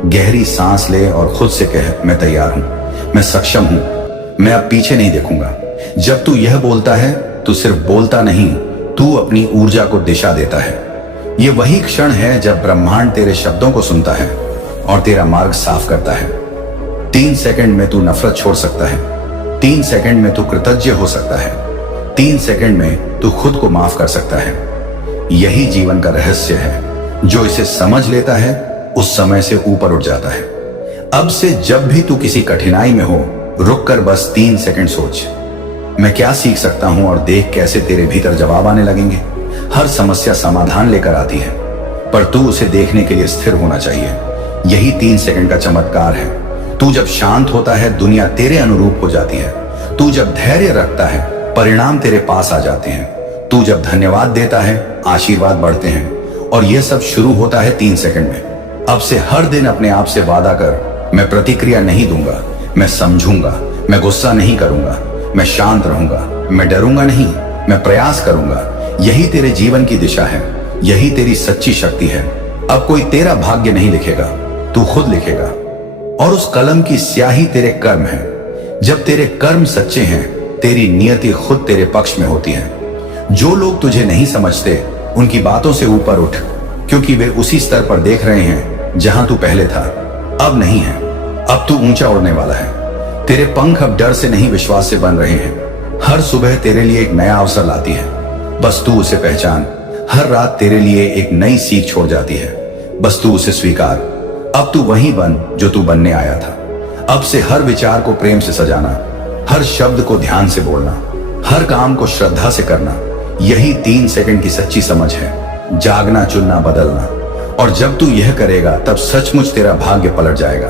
गहरी सांस ले और खुद से कह मैं तैयार हूं, मैं सक्षम हूं, मैं अब पीछे नहीं देखूंगा। जब तू यह बोलता है, तू सिर्फ बोलता नहीं, तू अपनी ऊर्जा को दिशा देता है। यह वही क्षण है जब ब्रह्मांड तेरे शब्दों को सुनता है और तेरा मार्ग साफ करता है। 3 सेकंड में तू नफरत छोड़ सकता है। 3 सेकंड में तू कृतज्ञ हो सकता है। 3 सेकंड में तू खुद को माफ कर सकता है। यही जीवन का रहस्य है। जो इसे समझ लेता है, उस समय से ऊपर उठ जाता है। अब से जब भी तू किसी कठिनाई में हो, रुक कर बस 3 सेकंड सोच, मैं क्या सीख सकता हूं, और देख कैसे तेरे भीतर जवाब आने लगेंगे। हर समस्या समाधान लेकर आती है, पर तू उसे देखने के लिए स्थिर होना चाहिए। यही 3 सेकंड का चमत्कार है। तू जब शांत होता है, दुनिया तेरे अनुरूप हो जाती है। तू जब धैर्य रखता है, परिणाम तेरे पास आ जाते हैं। तू जब धन्यवाद देता है, आशीर्वाद बढ़ते हैं। और यह सब शुरू होता है 3 सेकंड में। अब से हर दिन अपने आप से वादा कर, मैं प्रतिक्रिया नहीं दूंगा, मैं समझूंगा, मैं गुस्सा नहीं करूंगा, मैं शांत रहूंगा, मैं डरूंगा नहीं, मैं प्रयास करूंगा। यही तेरे जीवन की दिशा है, यही तेरी सच्ची शक्ति है। अब कोई तेरा भाग्य नहीं लिखेगा, तू खुद लिखेगा। और उस कलम की स्याही तेरे कर्म है। जब तेरे कर्म सच्चे हैं, तेरी नियति खुद तेरे पक्ष में होती है। जो लोग तुझे नहीं समझते, उनकी बातों से ऊपर उठ, क्योंकि वे उसी स्तर पर देख रहे हैं जहां तू पहले था। अब नहीं है, अब तू ऊंचा उड़ने वाला है। तेरे पंख अब डर से नहीं, विश्वास से बन रहे हैं। हर सुबह तेरे लिए एक नया अवसर लाती है, बस तू उसे पहचान। हर रात तेरे लिए एक नई सीख छोड़ जाती है, बस तू उसे स्वीकार। अब तू वही बन जो तू बनने आया था। अब से हर विचार को प्रेम से सजाना, हर शब्द को ध्यान से बोलना, हर काम को श्रद्धा से करना, यही 3 सेकंड की सच्ची समझ है। जागना, चुनना, बदलना। और जब तू यह करेगा, तब सचमुच तेरा भाग्य पलट जाएगा।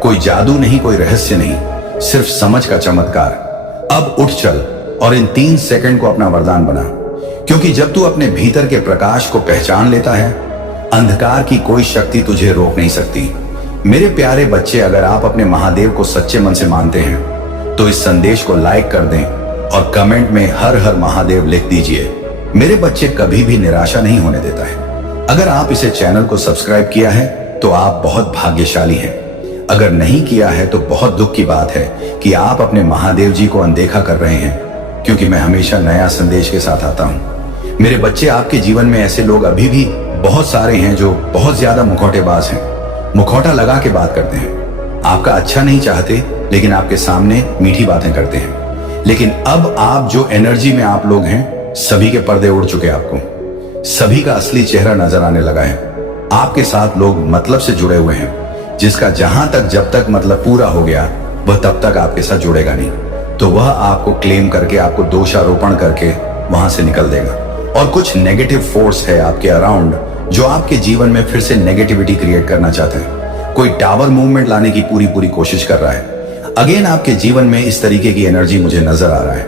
कोई जादू नहीं, कोई रहस्य नहीं, सिर्फ समझ का चमत्कार। अब उठ चल और इन 3 सेकंड को अपना वरदान बना, क्योंकि जब तू अपने भीतर के प्रकाश को पहचान लेता है, अंधकार की कोई शक्ति तुझे रोक नहीं सकती। मेरे प्यारे बच्चे, अगर आप अपने महादेव को सच्चे मन से मानते हैं, तो इस संदेश को लाइक कर दें और कमेंट में हर हर महादेव लिख दीजिए। मेरे बच्चे कभी भी निराशा नहीं होने देता है। अगर आप इसे चैनल को सब्सक्राइब किया है, तो आप बहुत भाग्यशाली हैं। अगर नहीं किया है, तो बहुत दुख की बात है कि आप अपने महादेव जी को अनदेखा कर रहे हैं, क्योंकि मैं हमेशा नया संदेश के साथ आता हूं। मेरे बच्चे, आपके जीवन में ऐसे लोग अभी भी बहुत सारे हैं जो बहुत ज्यादा मुखौटेबाज हैं, मुखौटा लगा के बात करते हैं। आपका अच्छा नहीं चाहते, लेकिन आपके सामने मीठी बातें करते हैं। लेकिन अब आप जो एनर्जी में आप लोग हैं, सभी के पर्दे उड़ चुके। आपको सभी का असली चेहरा नजर आने लगा है। आपके साथ लोग मतलब से जुड़े हुए हैं, जिसका जहां तक जब तक मतलब पूरा हो गया, वह तब तक आपके साथ जुड़ेगा नहीं। तो वह आपको क्लेम करके, आपको दोषारोपण करके वहां से निकल देगा। और कुछ नेगेटिव फोर्स है आपके अराउंड, जो आपके जीवन में फिर से नेगेटिविटी क्रिएट करना चाहते हैं। कोई टावर मूवमेंट लाने की पूरी कोशिश कर रहा है। अगेन आपके जीवन में इस तरीके की एनर्जी मुझे नजर आ रहा है।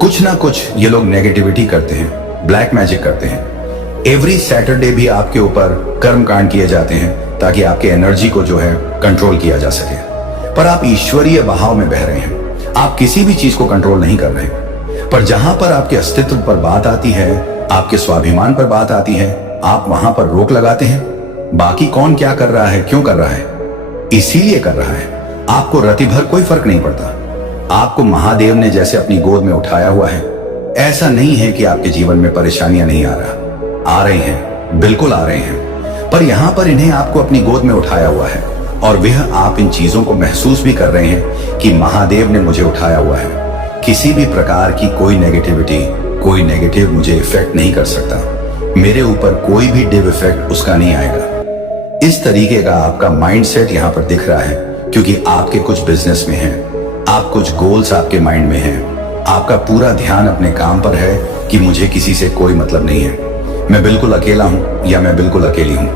कुछ ना कुछ ये लोग नेगेटिविटी करते हैं, ब्लैक मैजिक करते हैं। एवरी सैटरडे भी आपके ऊपर कर्म कांड किए जाते हैं ताकि आपके एनर्जी को जो है कंट्रोल किया जा सके। पर आप ईश्वरीय बहाव में बह रहे हैं, आप किसी भी चीज को कंट्रोल नहीं कर रहे। पर जहां पर आपके अस्तित्व पर बात आती है, आपके स्वाभिमान पर बात आती है, आप वहां पर रोक लगाते हैं। बाकी कौन क्या कर रहा है, क्यों कर रहा है, इसीलिए कर रहा है। आपको रति भर कोई फर्क नहीं पड़ता। आपको महादेव ने जैसे अपनी गोद में उठाया हुआ है। ऐसा नहीं है कि आपके जीवन में परेशानियां नहीं आ रही हैं, बिल्कुल आ रहे हैं। पर यहां पर इन्हें आपको अपनी गोद में उठाया हुआ है और वह आप इन चीजों को महसूस भी कर रहे हैं कि महादेव ने मुझे उठाया हुआ है। किसी भी प्रकार की कोई नेगेटिविटी, कोई नेगेटिव मुझे इफेक्ट नहीं कर सकता। मेरे ऊपर कोई भी डिव इफेक्ट उसका नहीं आएगा। इस तरीके का आपका माइंडसेट यहाँ पर दिख रहा है क्योंकि आपके कुछ बिजनेस में हैं, आप कुछ गोल्स आपके माइंड में हैं। आपका पूरा ध्यान अपने काम पर है कि मुझे किसी से कोई मतलब नहीं है, मैं बिल्कुल अकेला हूं या मैं बिल्कुल अकेली हूं।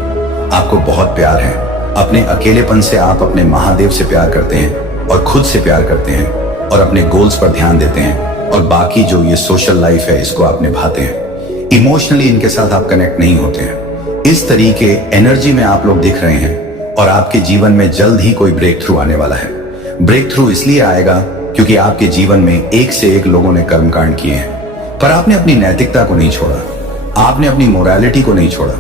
आपको बहुत प्यार है। अपने अकेलेपन से आप अपने महादेव से प्यार करते हैं और खुद से प्यार करते हैं और अपने गोल्स पर ध्यान देते हैं और बाकी जो ये सोशल लाइफ है इसको आप निभाते हैं। इमोशनली इनके साथ आप कनेक्ट नहीं होते हैं। इस तरीके एनर्जी में आप लोग दिख रहे हैं और आपके जीवन में जल्द ही कोई ब्रेक थ्रू आने वाला है। ब्रेक थ्रू इसलिए आएगा क्योंकि आपके जीवन में एक से एक लोगों ने कर्मकांड किए हैं, पर आपने अपनी नैतिकता को नहीं छोड़ा, आपने अपनी मोरालिटी को नहीं छोड़ा।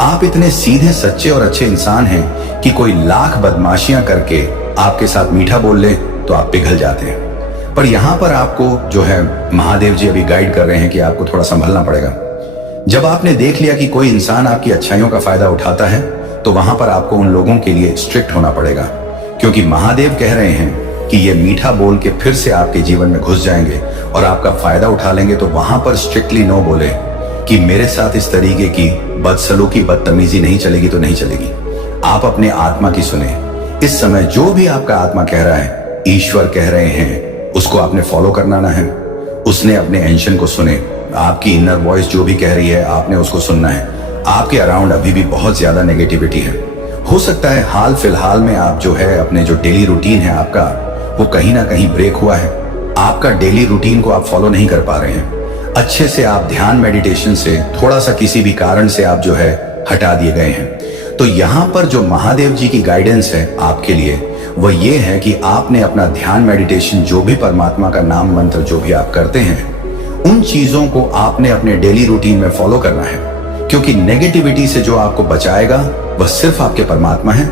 आप इतने सीधे सच्चे और अच्छे इंसान हैं कि कोई लाख बदमाशियां करके आपके साथ मीठा बोल ले तो आप पिघल जाते हैं। पर यहां पर आपको जो है महादेव जी अभी गाइड कर रहे हैं कि आपको थोड़ा संभलना पड़ेगा। जब आपने देख लिया कि कोई इंसान आपकी अच्छाइयों का फायदा उठाता है तो वहां पर आपको उन लोगों के लिए स्ट्रिक्ट होना पड़ेगा, क्योंकि महादेव कह रहे हैं कि ये मीठा बोल के फिर से आपके जीवन में घुस जाएंगे और आपका फायदा उठा लेंगे। तो वहां पर स्ट्रिक्टली नो बोले कि मेरे साथ इस तरीके की बदसलूकी, बदतमीजी नहीं चलेगी तो नहीं चलेगी। आप अपने आत्मा की सुने। इस समय जो भी आपका आत्मा कह रहा है, ईश्वर कह रहे हैं, उसको आपने फॉलो करना ना है। उसने अपने एंशन को सुने। आपकी इनर वॉइस जो भी कह रही है आपने उसको सुनना है। आपके अराउंड अभी भी बहुत ज्यादा नेगेटिविटी है। हो सकता है हाल फिलहाल में आप जो है अपने जो डेली रूटीन है आपका, वो कहीं ना कहीं ब्रेक हुआ है। आपका डेली रूटीन को आप फॉलो नहीं कर पा रहे हैं अच्छे से। आप ध्यान मेडिटेशन से थोड़ा सा किसी भी कारण से आप जो है हटा दिए गए हैं। तो यहां पर जो महादेव जी की गाइडेंस है आपके लिए वह ये है कि आपने अपना ध्यान मेडिटेशन, जो भी परमात्मा का नाम मंत्र जो भी आप करते हैं, उन चीजों को आपने अपने डेली रूटीन में फॉलो करना है। क्योंकि नेगेटिविटी से जो आपको बचाएगा वह सिर्फ आपके परमात्मा है,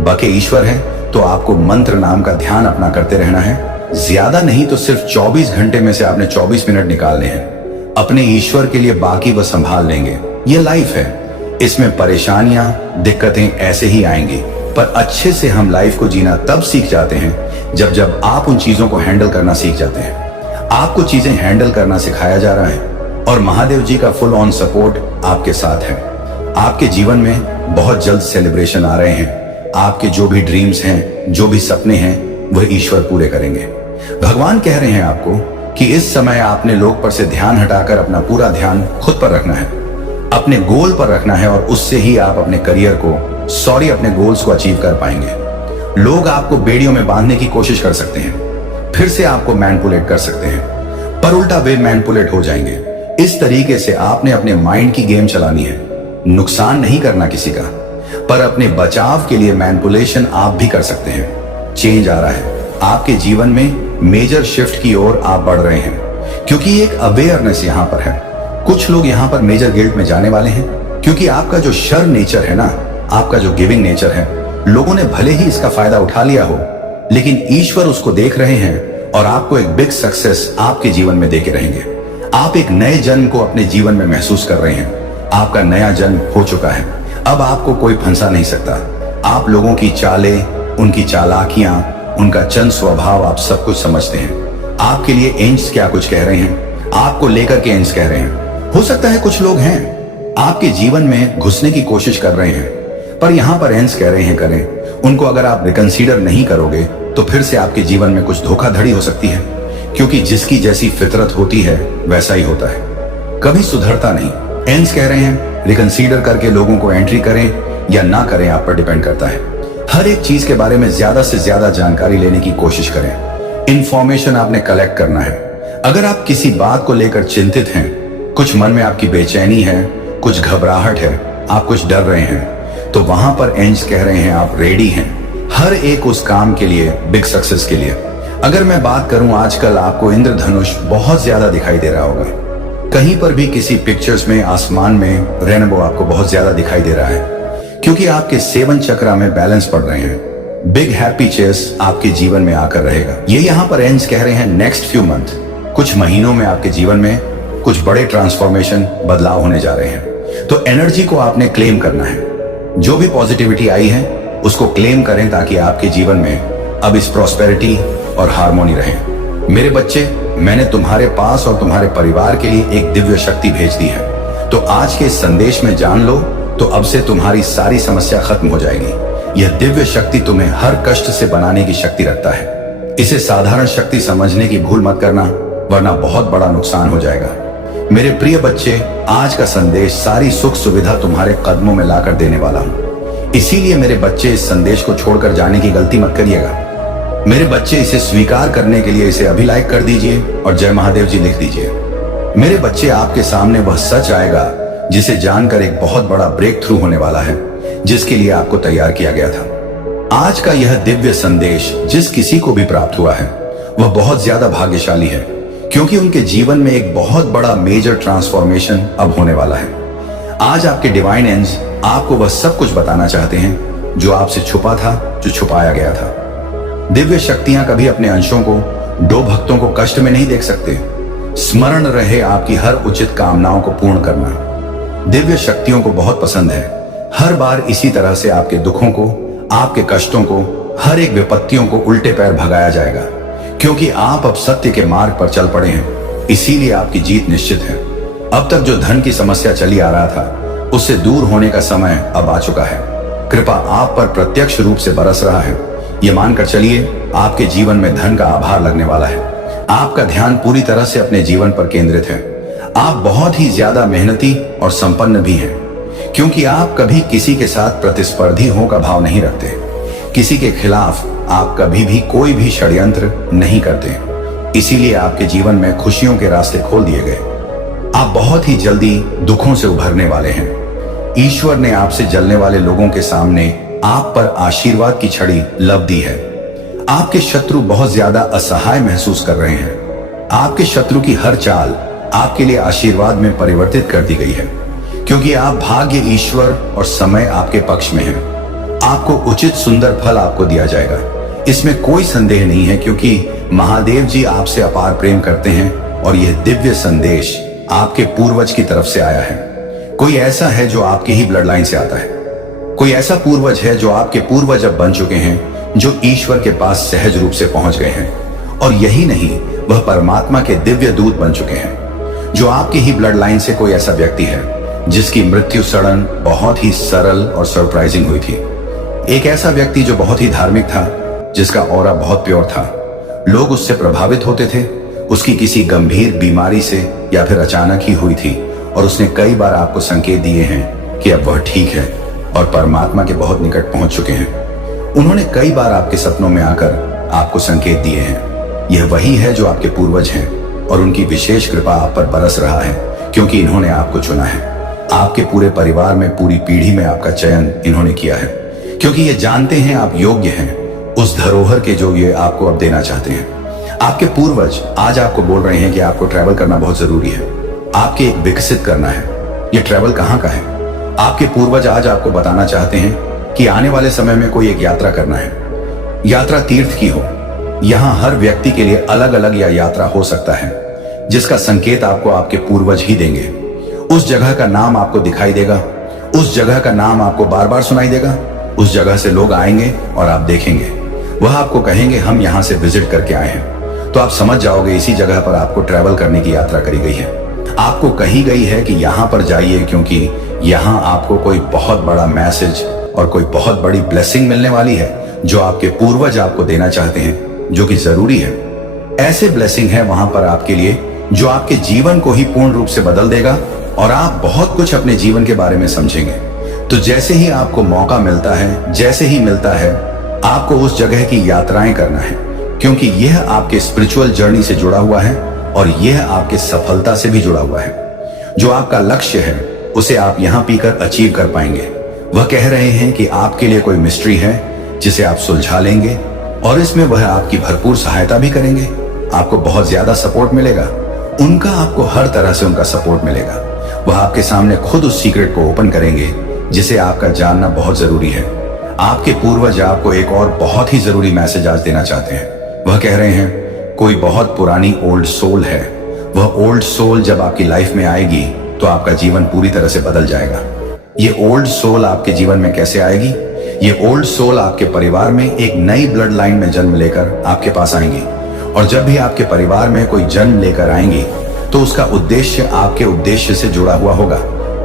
बाकी ईश्वर है। तो आपको मंत्र नाम का ध्यान अपना करते रहना है। ज्यादा नहीं तो सिर्फ 24 घंटे में से आपने 24 मिनट निकालने हैं अपने ईश्वर के लिए, बाकी वह संभाल लेंगे। ये लाइफ है, इसमें परेशानियां, दिक्कतें ऐसे ही आएंगी। पर अच्छे से हम लाइफ को जीना तब सीख जाते हैं जब आप उन चीजों को हैंडल करना सीख जाते हैं। आपको चीजें हैंडल करना सिखाया जा रहा है और महादेव जी का फुल ऑन सपोर्ट आपके साथ है। आपके जीवन में बहुत जल्द सेलिब्रेशन आ रहे हैं। आपके जो भी ड्रीम्स हैं, जो भी सपने हैं, वह ईश्वर पूरे करेंगे। भगवान कह रहे हैं आपको कि इस समय आपने लोग पर से ध्यान हटाकर अपना पूरा ध्यान खुद पर रखना है, अपने गोल पर रखना है और उससे ही आप अपने करियर को, अपने गोल्स को अचीव कर पाएंगे। लोग आपको बेड़ियों में बांधने की कोशिश कर सकते हैं, फिर से आपको मैनिपुलेट कर सकते हैं, पर उल्टा वे मैनिपुलेट हो जाएंगे। इस तरीके से आपने अपने माइंड की गेम चलानी है। नुकसान नहीं करना किसी का, पर अपने बचाव के लिए मैनिपुलेशन आप भी कर सकते हैं। चेंज आ रहा है आपके जीवन में, मेजर शिफ्ट की ओर आप बढ़ रहे हैं, क्योंकि एक अवेयरनेस यहां पर है। कुछ लोग यहां पर मेजर गिल्ट में जाने वाले हैं, क्योंकि आपका जो शर नेचर है ना, आपका जो गिविंग नेचर है, लोगों ने भले ही इसका फायदा उठा लिया हो, लेकिन ईश्वर उसको देख रहे हैं और आपको एक बिग सक्सेस आपके जीवन में देके रहेंगे। आप एक नए जन्म को अपने जीवन में महसूस कर रहे हैं। आपका नया जन्म हो चुका है। अब आपको कोई फंसा नहीं सकता। आप लोगों की चालें, उनकी चालाकियां, उनका चंद स्वभाव आप सब कुछ समझते हैं। आपके लिए एंज्स क्या कुछ कह रहे हैं, आपको लेकर के एंज्स कह रहे हैं। हो सकता है कुछ लोग हैं आपके जीवन में घुसने की कोशिश कर रहे हैं, पर यहां पर एंज्स कह रहे हैं करें। उनको अगर आप रिकंसीडर नहीं करोगे तो फिर से आपके जीवन में कुछ धोखाधड़ी हो सकती है, क्योंकि जिसकी जैसी फितरत होती है वैसा ही होता है, कभी सुधरता नहीं। एंड्स कह रहे हैं रिकंसीडर करके लोगों को एंट्री करें या ना करें, आप पर डिपेंड करता है। हर एक चीज के बारे में ज्यादा से ज्यादा जानकारी लेने की कोशिश करें। इंफॉर्मेशन आपने कलेक्ट करना है। अगर आप किसी बात को लेकर चिंतित हैं, कुछ मन में आपकी बेचैनी है, कुछ घबराहट है, आप कुछ डर रहे हैं, तो वहां पर एंजल्स कह रहे हैं आप रेडी हैं हर एक उस काम के लिए, बिग सक्सेस के लिए। अगर मैं बात करूं, आजकल आपको इंद्रधनुष बहुत ज्यादा दिखाई दे रहा होगा। कहीं पर भी किसी पिक्चर्स में, आसमान में रेनबो आपको बहुत ज्यादा दिखाई दे रहा है, क्योंकि आपके 7 चक्रा में बैलेंस पड़ रहे हैं। बिग हैप्पी चेस आपके जीवन में आकर रहेगा। ये यहाँ पर एंड्स कह रहे हैं नेक्स्ट फ्यू मंथ, कुछ महीनों में आपके जीवन में कुछ बड़े ट्रांसफॉर्मेशन, बदलाव होने जा रहे हैं। तो एनर्जी को आपने क्लेम करना है। जो भी पॉजिटिविटी आई है उसको क्लेम करें, ताकि आपके जीवन में अब इस प्रॉस्पेरिटी और हार्मोनी रहे। मेरे बच्चे, मैंने तुम्हारे पास और तुम्हारे परिवार के लिए एक दिव्य शक्ति भेज दी है। तो आज के इस संदेश में जान लो, तो अब से तुम्हारी सारी समस्या खत्म हो जाएगी। यह दिव्य शक्ति तुम्हें हर कष्ट से बनाने की शक्ति रखता है। इसे साधारण शक्ति समझने की भूल मत करना, वरना बहुत बड़ा नुकसान हो जाएगा। मेरे प्रिय बच्चे, आज का संदेश सारी सुख सुविधा तुम्हारे कदमों में लाकर देने वाला हूं। इसीलिए मेरे बच्चे, इस संदेश को छोड़कर जाने की गलती मत करिएगा। मेरे बच्चे, इसे स्वीकार करने के लिए इसे अभी लाइक कर दीजिए और जय महादेव जी लिख दीजिए। मेरे बच्चे, आपके सामने वह सच आएगा जिसे जानकर एक बहुत बड़ा ब्रेक थ्रू होने वाला है, जिसके लिए आपको तैयार किया गया था। आज का यह दिव्य संदेश जिस किसी को भी प्राप्त हुआ है वह बहुत ज्यादा भाग्यशाली है, क्योंकि उनके जीवन में एक बहुत बड़ा मेजर ट्रांसफॉर्मेशन अब होने वाला है। आज आपके डिवाइन एंड्स आपको वह सब कुछ बताना चाहते हैं जो आपसे छुपा था, जो छुपाया गया था। दिव्य शक्तियां कभी अपने अंशों को, दो भक्तों को कष्ट में नहीं देख सकते। स्मरण रहे आपकी हर उचित कामनाओं को पूर्ण करना। दिव्य शक्तियों को बहुत पसंद है हर बार इसी तरह से आपके दुखों को, आपके कष्टों को, हर एक विपत्तियों को उल्टे पैर भगाया जाएगा, क्योंकि आप अब सत्य के मार्ग पर चल पड़े हैं। इसीलिए आपकी जीत निश्चित है। अब तक जो धन की समस्या चली आ रहा था, उससे दूर होने का समय अब आ चुका है। कृपा आप पर प्रत्यक्ष रूप से बरस रहा है। ये मानकर चलिए, आपके जीवन में धन का आभार लगने वाला है। आपका ध्यान पूरी तरह से अपने जीवन पर केंद्रित है। आप बहुत ही ज्यादा मेहनती और संपन्न भी हैं, क्योंकि आप कभी किसी के साथ प्रतिस्पर्धी हो का भाव नहीं रखते। किसी के खिलाफ आप कभी भी कोई भी षड्यंत्र नहीं करते। इसीलिए आपके जीवन में खुशियों के रास्ते खोल दिए गए। आप बहुत ही जल्दी दुखों से उभरने वाले हैं। ईश्वर ने आपसे जलने वाले लोगों के सामने आप पर आशीर्वाद की छड़ी लब दी है। आपके शत्रु बहुत ज्यादा असहाय महसूस कर रहे हैं। आपके शत्रु की हर चाल आपके लिए आशीर्वाद में परिवर्तित कर दी गई है, क्योंकि आप भाग्य, ईश्वर और समय आपके पक्ष में है। आपको उचित सुंदर फल आपको दिया जाएगा, इसमें कोई संदेह नहीं है, क्योंकि महादेव जी आपसे अपार प्रेम करते हैं और यह दिव्य संदेश आपके पूर्वज की तरफ से आया है। कोई ऐसा है जो आपकी ही ब्लड लाइन से आता है। कोई ऐसा पूर्वज है जो आपके पूर्वज अब बन चुके हैं, जो ईश्वर के पास सहज रूप से पहुंच गए हैं। और यही नहीं, वह परमात्मा के दिव्य दूत बन चुके हैं। जो आपकी ही ब्लड लाइन से कोई ऐसा व्यक्ति है जिसकी मृत्यु सडन बहुत ही सरल और सरप्राइजिंग हुई थी। एक ऐसा व्यक्ति जो बहुत ही धार्मिक था, जिसका ऑरा बहुत प्योर था। लोग उससे प्रभावित होते थे। उसकी किसी गंभीर बीमारी से या फिर अचानक ही हुई थी, और उसने कई बार आपको संकेत दिए हैं कि अब वह ठीक है और परमात्मा के बहुत निकट पहुंच चुके हैं। उन्होंने कई बार आपके सपनों में आकर आपको संकेत दिए हैं। यह वही है जो आपके पूर्वज हैं, और उनकी विशेष कृपा आप पर बरस रहा है, क्योंकि इन्होंने आपको चुना है। आपके पूरे परिवार में, पूरी पीढ़ी में आपका चयन इन्होंने किया है, क्योंकि ये जानते हैं आप योग्य हैं उस धरोहर के जो ये आपको अब देना चाहते हैं। आपके पूर्वज आज आपको बोल रहे हैं कि आपको ट्रैवल करना बहुत जरूरी है, आपके एक विकसित करना है। ये ट्रैवल कहाँ का है? आपके पूर्वज आज आपको बताना चाहते हैं कि आने वाले समय में कोई एक यात्रा करना है। यात्रा तीर्थ की हो। यहाँ हर व्यक्ति के लिए अलग अलग या यात्रा हो सकता है, जिसका संकेत आपको आपके पूर्वज ही देंगे। उस जगह का नाम आपको दिखाई देगा, उस जगह का नाम आपको बार बार सुनाई देगा। उस जगह से लोग आएंगे और आप देखेंगे, वह आपको कहेंगे हम यहाँ से विजिट करके आए हैं। तो आप समझ जाओगे इसी जगह पर आपको ट्रैवल करने की यात्रा करी गई है। आपको कही गई है कि यहाँ पर जाइए, क्योंकि यहाँ आपको कोई बहुत बड़ा मैसेज और कोई बहुत बड़ी ब्लेसिंग मिलने वाली है, जो आपके पूर्वज आपको देना चाहते हैं, जो कि जरूरी है। ऐसे ब्लेसिंग है वहां पर आपके लिए जो आपके जीवन को ही पूर्ण रूप से बदल देगा, और आप बहुत कुछ अपने जीवन के बारे में समझेंगे। तो जैसे ही आपको मौका मिलता है, जैसे ही मिलता है, आपको उस जगह की यात्राएं करना है, क्योंकि यह आपके स्पिरिचुअल जर्नी से जुड़ा हुआ है और यह आपके सफलता से भी जुड़ा हुआ है। जो आपका लक्ष्य है उसे आप यहाँ पीकर अचीव कर पाएंगे। वह कह रहे हैं कि आपके लिए कोई मिस्ट्री है जिसे आप सुलझा लेंगे और इसमें वह आपकी भरपूर सहायता भी करेंगे। आपको बहुत ज्यादा सपोर्ट मिलेगा, उनका आपको हर तरह से उनका सपोर्ट मिलेगा। वह आपके सामने खुद उस सीक्रेट को ओपन करेंगे जिसे आपका जानना बहुत जरूरी है। आपके पूर्वज आपको एक और बहुत ही जरूरी मैसेज आज देना चाहते हैं। वह कह रहे हैं कोई बहुत पुरानी ओल्ड सोल है। वह ओल्ड सोल जब आपकी लाइफ में आएगी तो आपका जीवन पूरी तरह से बदल जाएगा। ये ओल्ड सोल आपके जीवन में कैसे आएगी? ये ओल्ड सोल आपके परिवार में एक नई ब्लड लाइन में जन्म लेकर आपके पास आएंगी, और जब भी आपके परिवार में कोई जन्म लेकर आएंगी तो उसका उद्देश्य आपके उद्देश्य से जुड़ा हुआ होगा।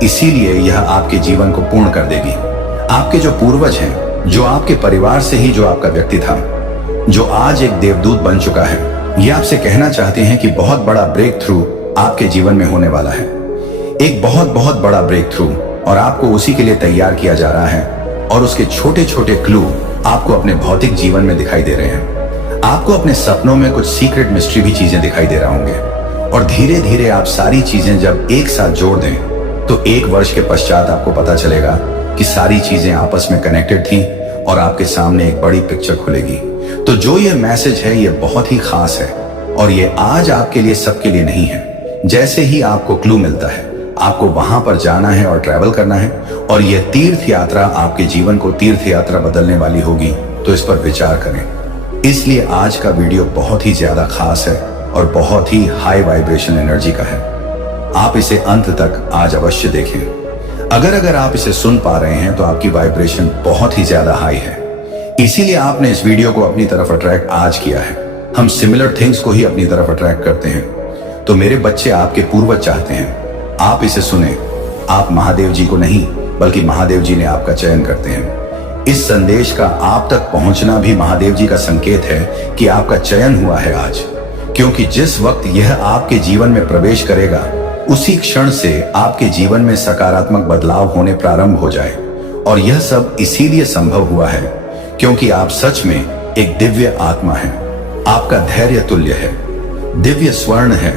इसीलिए यह आपके जीवन को पूर्ण कर देगी। आपके जो पूर्वज हैं, जो आपके परिवार से ही जो आपका व्यक्ति था, जो आज एक देवदूत बन चुका है, ये आपसे कहना चाहते हैं कि बहुत बड़ा ब्रेक थ्रू आपके जीवन में होने वाला है। एक बहुत बहुत बड़ा ब्रेक थ्रू, और आपको उसी के लिए तैयार किया जा रहा है। और उसके छोटे छोटे क्लू आपको अपने भौतिक जीवन में दिखाई दे रहे हैं। आपको अपने सपनों में कुछ सीक्रेट मिस्ट्री भी चीजें दिखाई दे रहा होंगे, और धीरे धीरे आप सारी चीजें जब एक साथ जोड़ दें तो 1 वर्ष के पश्चात आपको पता चलेगा कि सारी चीजें आपस में कनेक्टेड थी और आपके सामने एक बड़ी पिक्चर खुलेगी। तो जो ये मैसेज है ये बहुत ही खास है, और ये आज आपके लिए सबके लिए नहीं है। जैसे ही आपको क्लू मिलता है आपको वहां पर जाना है और ट्रैवल करना है, और यह तीर्थ यात्रा आपके जीवन को तीर्थ यात्रा बदलने वाली होगी। तो इस पर विचार करें। इसलिए आज का वीडियो बहुत ही ज्यादा खास है और बहुत ही हाई वाइब्रेशन एनर्जी का है। आप इसे अंत तक आज अवश्य देखें। अगर आप इसे सुन पा रहे हैं तो आपकी वाइब्रेशन बहुत ही ज्यादा हाई है, इसीलिए आपने इस वीडियो को अपनी तरफ अट्रैक्ट आज किया है। हम सिमिलर थिंग्स को ही अपनी तरफ अट्रैक्ट करते हैं। तो मेरे बच्चे आपके पूर्वज चाहते हैं आप इसे सुने। आप महादेव जी को नहीं बल्कि महादेव जी ने आपका चयन करते हैं। इस संदेश का आप तक पहुंचना भी महादेव जी का संकेत है कि आपका चयन हुआ है आज, क्योंकि जिस वक्त यह आपके जीवन में प्रवेश करेगा उसी क्षण से आपके जीवन में सकारात्मक बदलाव होने प्रारंभ हो जाए। और यह सब इसीलिए संभव हुआ है क्योंकि आप सच में एक दिव्य आत्मा हैं। आपका धैर्य तुल्य है, दिव्य स्वर्ण है,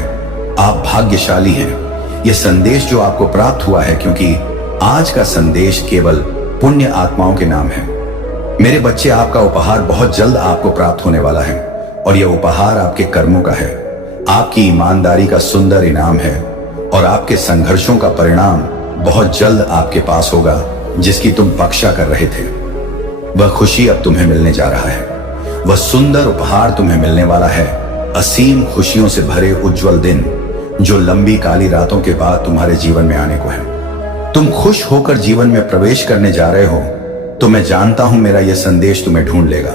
आप भाग्यशाली हैं। यह संदेश जो आपको प्राप्त हुआ है क्योंकि आज का संदेश केवल पुण्य आत्माओं के नाम है। मेरे बच्चे, आपका उपहार बहुत जल्द आपको प्राप्त होने वाला है, और यह उपहार आपके कर्मों का है, आपकी ईमानदारी का सुंदर इनाम है, और आपके संघर्षों का परिणाम बहुत जल्द आपके पास होगा जिसकी तुम पक्षा कर रहे थे। वह खुशी अब तुम्हें मिलने जा रहा है। वह सुंदर उपहार तुम्हें मिलने वाला है, असीम खुशियों से भरे उज्जवल दिन जो लंबी काली रातों के बाद तुम्हारे जीवन में आने को है। तुम खुश होकर जीवन में प्रवेश करने जा रहे हो, तो मैं जानता हूं मेरा यह संदेश तुम्हें ढूंढ लेगा,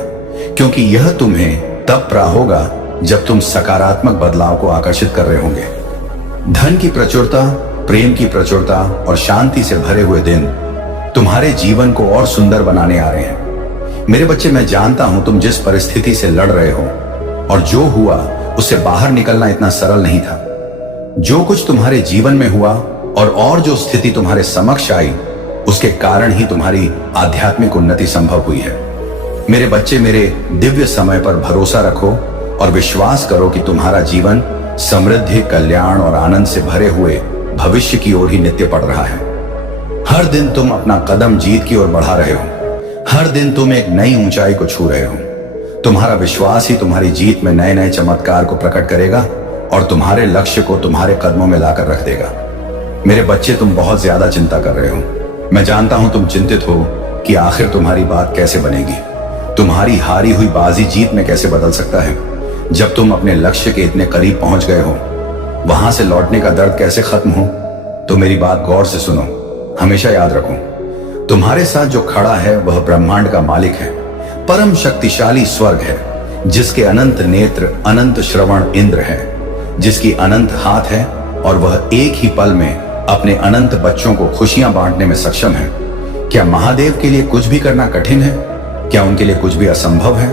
क्योंकि यह तुम्हें तब प्राप्त होगा जब तुम सकारात्मक बदलाव को आकर्षित कर रहे होंगे। धन की प्रचुरता, प्रेम की प्रचुरता और शांति से भरे हुए दिन तुम्हारे जीवन को और सुंदर बनाने आ रहे हैं। मेरे बच्चे, मैं जानता हूं तुम जिस परिस्थिति से लड़ रहे हो और जो हुआ उससे बाहर निकलना इतना सरल नहीं था। जो कुछ तुम्हारे जीवन में हुआ और जो स्थिति तुम्हारे समक्ष आई उसके कारण ही तुम्हारी आध्यात्मिक उन्नति संभव हुई है। मेरे बच्चे, मेरे दिव्य समय पर भरोसा रखो और विश्वास करो कि तुम्हारा जीवन समृद्धि, कल्याण और आनंद से भरे हुए भविष्य की ओर ही नित्य बढ़ रहा है। हर दिन तुम अपना कदम जीत की ओर बढ़ा रहे हो। हर दिन तुम एक नई ऊंचाई को छू रहे हो। तुम्हारा विश्वास ही तुम्हारी जीत में नए नए चमत्कार को प्रकट करेगा और तुम्हारे लक्ष्य को तुम्हारे कदमों में लाकर रख देगा। मेरे बच्चे, तुम बहुत ज्यादा चिंता कर रहे हो। मैं जानता हूं तुम चिंतित हो कि आखिर तुम्हारी बात कैसे बनेगी, तुम्हारी हारी हुई बाजी जीत में कैसे बदल सकता है। जब तुम अपने लक्ष्य के इतने करीब पहुंच गए हो, वहां से लौटने का दर्द कैसे खत्म हो। तो मेरी बात गौर से सुनो, हमेशा याद रखो, तुम्हारे साथ जो खड़ा है वह ब्रह्मांड का मालिक है, परम शक्तिशाली स्वर्ग है, जिसके अनंत नेत्र, अनंत श्रवण इंद्र है, जिसकी अनंत हाथ है और वह एक ही पल में अपने अनंत बच्चों को खुशियां बांटने में सक्षम है। क्या महादेव के लिए कुछ भी करना कठिन है? क्या उनके लिए कुछ भी असंभव है?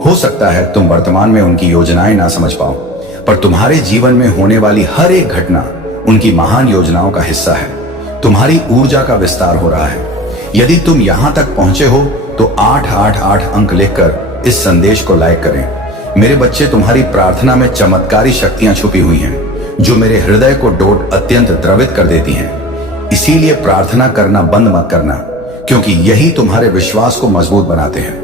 हो सकता है तुम वर्तमान में उनकी योजनाएं ना समझ पाओ, पर तुम्हारे जीवन में होने वाली हर एक घटना उनकी महान योजनाओं का हिस्सा है। तुम्हारी ऊर्जा का विस्तार हो रहा है। यदि तुम यहां तक पहुंचे हो तो 888 अंक लिखकर इस संदेश को लाइक करें। मेरे बच्चे, तुम्हारी प्रार्थना में चमत्कारी शक्तियां छुपी हुई हैं जो मेरे हृदय को डोट अत्यंत द्रवित कर देती हैं। इसीलिए प्रार्थना करना बंद मत करना, क्योंकि यही तुम्हारे विश्वास को मजबूत बनाते हैं।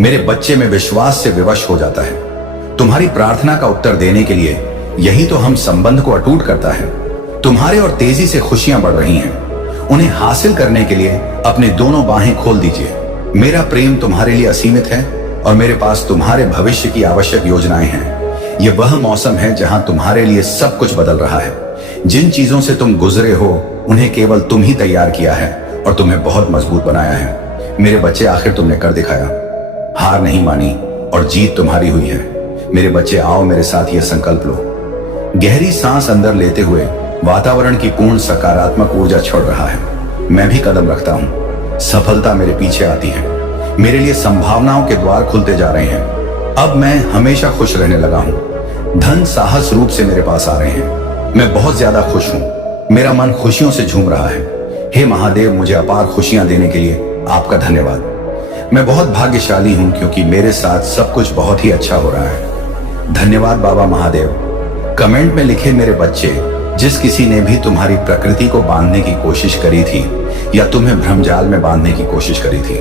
मेरे बच्चे में विश्वास से विवश हो जाता है। तुम्हारी प्रार्थना का उत्तर देने के लिए यही तो हम संबंध को अटूट करता है। तुम्हारे और तेजी से खुशियां बढ़ रही हैं। उन्हें हासिल करने के लिए अपनी दोनों बाहें खोल दीजिए। मेरा प्रेम तुम्हारे लिए असीमित है और मेरे पास तुम्हारे भविष्य की आवश्यक योजनाएं हैं। यह वह मौसम है जहां तुम्हारे लिए सब कुछ बदल रहा है। जिन चीजों से तुम गुजरे हो उन्हें केवल तुम ही तैयार किया है और तुम्हें बहुत मजबूत बनाया है। मेरे बच्चे, आखिर तुमने कर दिखाया। हार नहीं मानी और जीत तुम्हारी हुई है। मेरे बच्चे, आओ मेरे साथ यह संकल्प लो। गहरी सांस अंदर लेते हुए वातावरण की पूर्ण सकारात्मक ऊर्जा छोड़ रहा है। मैं भी कदम रखता हूं। सफलता मेरे पीछे आती है। मेरे लिए संभावनाओं के द्वार खुलते जा रहे हैं। अब मैं हमेशा खुश रहने लगा हूं। धन साहस रूप से मेरे पास आ रहे हैं। मैं बहुत ज्यादा खुश हूं। मेरा मन खुशियों से झूम रहा है। हे महादेव, मुझे अपार खुशियां देने के लिए आपका धन्यवाद। मैं बहुत भाग्यशाली हूं क्योंकि मेरे साथ सब कुछ बहुत ही अच्छा हो रहा है। धन्यवाद बाबा महादेव। कमेंट में लिखे मेरे बच्चे, जिस किसी ने भी तुम्हारी प्रकृति को बांधने की कोशिश करी थी या तुम्हें भ्रमजाल में बांधने की कोशिश करी थी,